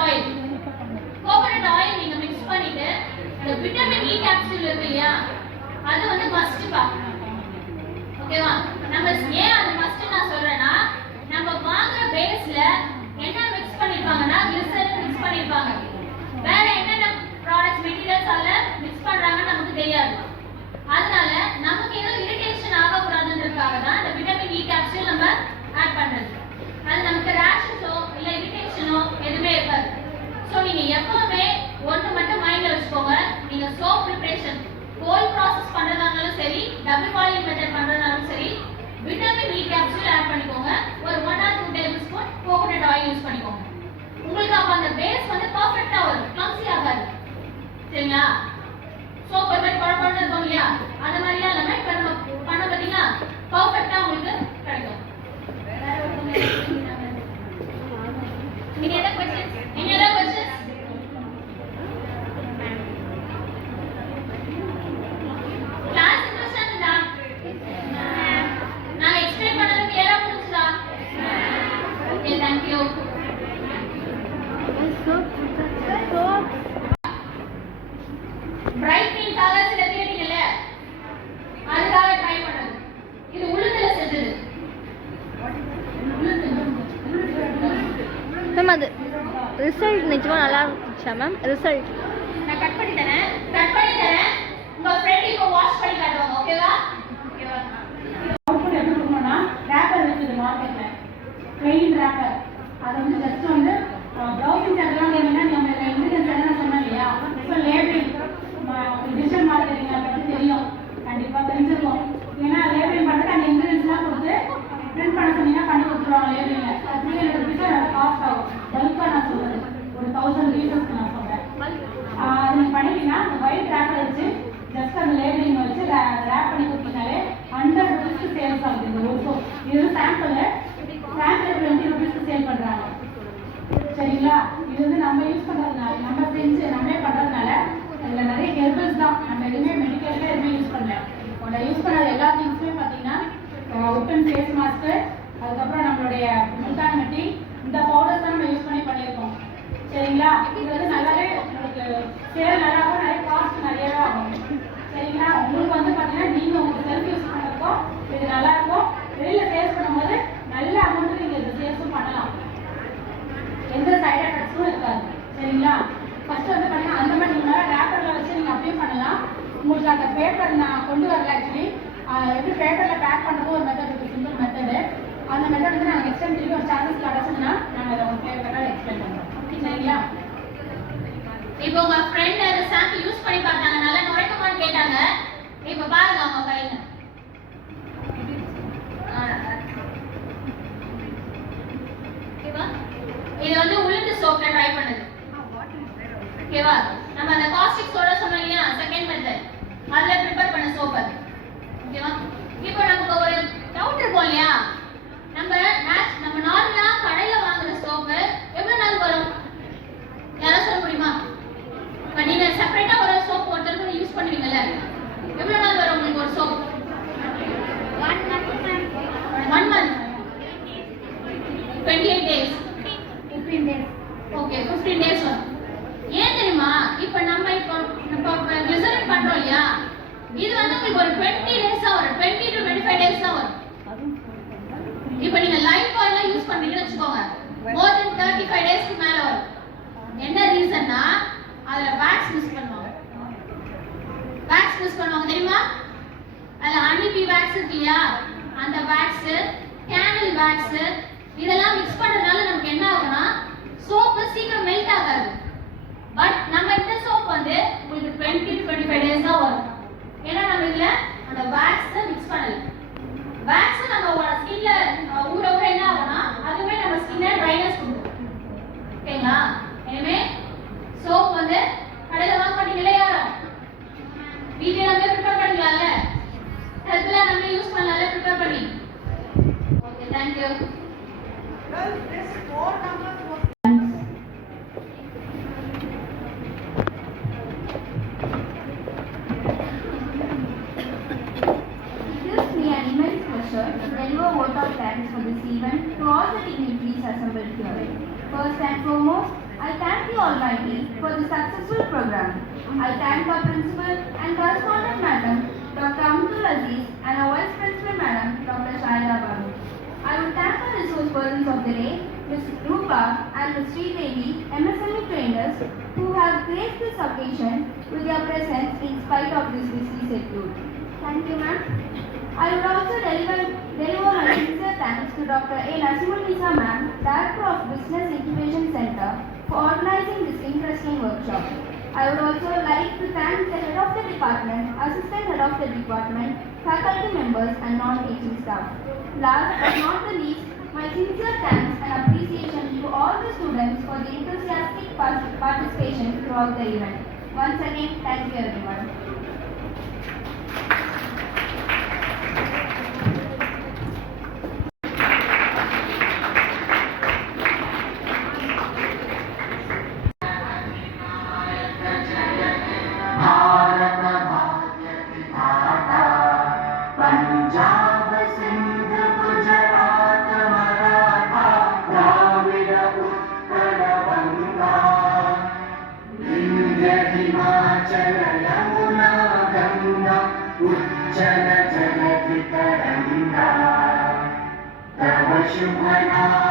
oil நீங்க மிக்ஸ் பண்ணிட்டு இந்த விட்டமின் E கேப்சூல் இருக்கு இல்லையா, அது வந்து மஸ்ட் பா. ஓகேவா? நம்ம ஏன் அது மஸ்ட் நான் சொல்றேன்னா, நம்ம வாங்குற பேஸ்ல என்ன மிக்ஸ் பண்ணிருப்பாங்கன்னா கிளிசரின் மிக்ஸ் பண்ணிருப்பாங்க. வேற என்னென்ன ப்ராடக்ட்ஸ் மெட்டீரியல்ஸ் அதுல மிக்ஸ் பண்றாங்கன்னு நமக்கு தெரியாது. அதனால நமக்கு எதுவும் இரிட்டேஷன் ஆகக்கூடாதுன்றதுக்காக தான் இந்த விட்டமின் E கேப்சூல் நம்ம ஆட் பண்றது. அது நமக்கு ரேஷஸோ இல்ல இரிட்டேஷனோ எதுவுமே இருக்காது. ஸோ நீங்க எப்பவுமே ஒன்று மட்டும் மைண்ட்ல வச்சுக்கோங்க, நீங்க சோப் ப்ரிப்பரேஷன் கோல்ட் ப்ராசஸ் பண்றதாலும் சரி, டபுள் பாயிலிங் மெத்தட் பண்றதாலும் சரி, விட்டமின் E கேப்சூல் ஆட் பண்ணிக்கோங்க. ஒரு 1 or 2 tablespoon coconut oil use பண்ணிக்கோங்க. உங்களுக்கு அப்ப அந்த பேஸ் வந்து பர்ஃபெக்ட்டா வரும், கிளம்ஸி ஆகாது. சரிங்களா? சோப் ஒரு மாதிரி குழப்பம்னு இருக்கும் இல்லையா, அந்த மாதிரிலாம் இல்லாம இப்ப நம்ம பண்ண பார்த்தீங்கன்னா பர்ஃபெக்ட்டா உங்களுக்கு கிடைக்கும். Any other questions? Class interested in that? நான் explain பண்ணது clear-ஆ புரிஞ்சுதா? Okay, thank you. Bright green colors ல தேடிங்கல்ல, அதுக்காக ட்ரை பண்ணது. இது உளுந்துல செஞ்சது. மேம் அது ரிசல்ட் நிஜமாக நல்லா இருந்துச்சா மேம்? ரிசல்ட் நான் கட் பண்ணி தரேன். உங்க ஃப்ரெண்ட் இப்போ வாஷ் பண்ணி காட்டுவாங்க. ஓகேவா? அவுட்புட் எப்படி கொடுக்கணும்னா, ரேப்பர் இருக்குது மார்க்கெட்ல, பிளெயின் ரேப்பர். அதை வந்து ஜஸ்ட் வந்து ப்ரௌசிங் சென்டர்லாம் கேட்டீங்கன்னா நம்ம இன்கிரீடியன்ஸ் என்ன சொன்னோம் இல்லையா, இப்போ லேபிளிங் டிஜிட்டல் மார்க்கெட்டிங் அதை பற்றி தெரியும், கண்டிப்பாக தெரிஞ்சிருக்கும். ஏன்னா லேபிளிங் பண்ணுறது அந்த இன்கிரீடியன்ஸ்லாம் கொடுத்து பிரிண்ட் பண்ண சொன்னீங்கன்னா பண்ணி கொடுத்துருவாங்க. லேபிளிங்கில் 300 rupees நல்லா காஸ்ட் ஆகும். பல்காக நான் சொல்கிறது ஒரு 1000 பீசஸ்க்கு நான் சொல்கிறேன். அது நீங்கள் பண்ணிட்டீங்கன்னா அந்த ஒயிட் ரேப்பர் வச்சு ஜஸ்ட் அந்த லேபிளிங் வச்சு ரேப் பண்ணி கொடுத்தீங்கனாலே 100 rupees சேல்ஸ் ஆகுது இந்த ஒரு சோப். இது சாம்பிள் 20 rupees சேல் பண்ணுறாங்க. சரிங்களா? இது வந்து நம்ம யூஸ் பண்ணுறதுனால, நம்ம செஞ்சு நம்மளே பண்ணுறதுனால அதில் நிறைய ஹெர்பல்ஸ் தான், நம்ம எதுவுமே மெடிக்கலில் எதுவுமே யூஸ் பண்ணல. உங்களை யூஸ் பண்ணாத எல்லா திங்ஸுமே பார்த்தீங்கன்னா உட்டன் ஃபேஸ் மாஸ்க்கு, அதுக்கப்புறம் நம்மளுடைய முல்தானி, இந்த பவுடர்ஸ் தான் நம்ம யூஸ் பண்ணி பண்ணியிருக்கோம். சரிங்களா? இது வந்து நல்லாவே உங்களுக்கு சேல் நல்லாவும் நிறைய காஸ்ட் நிறையவே ஆகும். சரிங்களா? உங்களுக்கு வந்து பார்த்தீங்கன்னா நீங்கள் உங்களுக்கு செல்ஃப் யூஸ் பண்ணுறப்போ இது நல்லாயிருக்கும். வெளியில் சேல்ஸ் பண்ணும்போது நல்ல அமௌண்ட்டு நீங்கள் இது சேல்ஸும் பண்ணலாம், எந்த சைட் எஃபெக்ட்ஸும் இருக்காது. சரிங்களா? ஃபர்ஸ்ட் வந்து பார்த்தீங்கன்னா அந்த மாதிரி நீங்கள் ரேப்பரில் வச்சு நீங்கள் அப்படியே பண்ணலாம். உங்களுக்கு அந்த பேப்பர் நான் கொண்டு வரல, ஆக்சுவலி எப்படி பேப்பரில் பேக் பண்ணுறது ஒரு மெத்தட் இருக்குது, சிம்பிள் மெத்தடு. அந்த மெத்தட் வந்து நாங்கள் நெக்ஸ்ட் டைம் திரும்பி ஒரு சார்ஜஸ் கிடச்சுன்னா நாங்கள் அதை உங்களுக்கு பேப்பராக எக்ஸ்பிளைன் பண்ணுறோம். சரிங்களா? இப்போ உங்க ஃப்ரெண்ட் அந்த சாம்பிள் யூஸ் பண்ணி பார்த்தாங்க, நல்லா நுழைக்குமான்னு கேட்டாங்க. இப்போ பாருங்க அவங்க கையில. ஓகேவா? இது வந்து உளுந்து சோப்ல ட்ரை பண்ணது. ஓகேவா? நம்ம அந்த காஸ்டிக் சோடா சொன்னோம் இல்லையா, செகண்ட் மெத்தட், அதுல ப்ரிப்பேர் பண்ண சோப் அது. ஓகேவா? இப்போ நமக்கு ஒரு டவுட் இருக்கும் இல்லையா, நம்ம நார்மலா கடையில வாங்குற சோப் வேக்ஸ் இதெல்லாம் மிக்ஸ் பண்றதுனால நமக்கு என்ன ஆகும்னா சோப்பு சீக்கிரம் மெல்ட் ஆகாது. பட் நம்ம இந்த சோப் வந்து உங்களுக்கு 20 to 25 days தான் வரும். ஏன்னா நம்ம இதுல அந்த வேக்ஸ் மிக்ஸ் பண்ணல. வேக்ஸ் நம்ம ஸ்கின்ல ஊற ஊற என்ன ஆகும்னா அதுவே நம்ம ஸ்கின்னை ட்ரைனஸ் கொடுக்கும். ஓகேங்களா? எனவே சோப் வந்து கடையில வாங்க மாட்டீங்களா யாரும்? வீட்ல நம்ம ப்ரிப்பேர் பண்ணிக்கலாம்ல. ஹெல்ப்ல நம்ம யூஸ் பண்ணலாம்ல ப்ரிப்பேர் பண்ணி. Okay, thank you. Well, this 4 numbers was It gives me an immense pleasure to deliver a vote of thanks for this event to all the dignitaries assembled here. First and foremost, I thank the Almighty for the successful program. I thank our principal and correspondent madam, Dr. Abdul Aziz, and our vice principal madam, Dr. Shaila Babu. I would thank our resource persons of the day, Ms. Rupa and Ms. Sri Devi, MSME trainers, who have graced this occasion with their presence in spite of this busy schedule. Thank you, ma'am. I would also deliver my sincere thanks to Dr. A. Nasimulnisa ma'am, Director of Business Incubation Center, for organizing this interesting workshop. I would also like to thank the head of the department, assistant head of the department, faculty members and non-teaching staff. Last but not the least, my sincere thanks and appreciation to all the students for the enthusiastic participation throughout the event. Once again, thank you everyone. Punjab Sindh Gujarat Maratha Dravida Utkal Banga Vindhya Himachal Yamuna Ganga उच्चल जलधि तरंगा तव शुभ नाम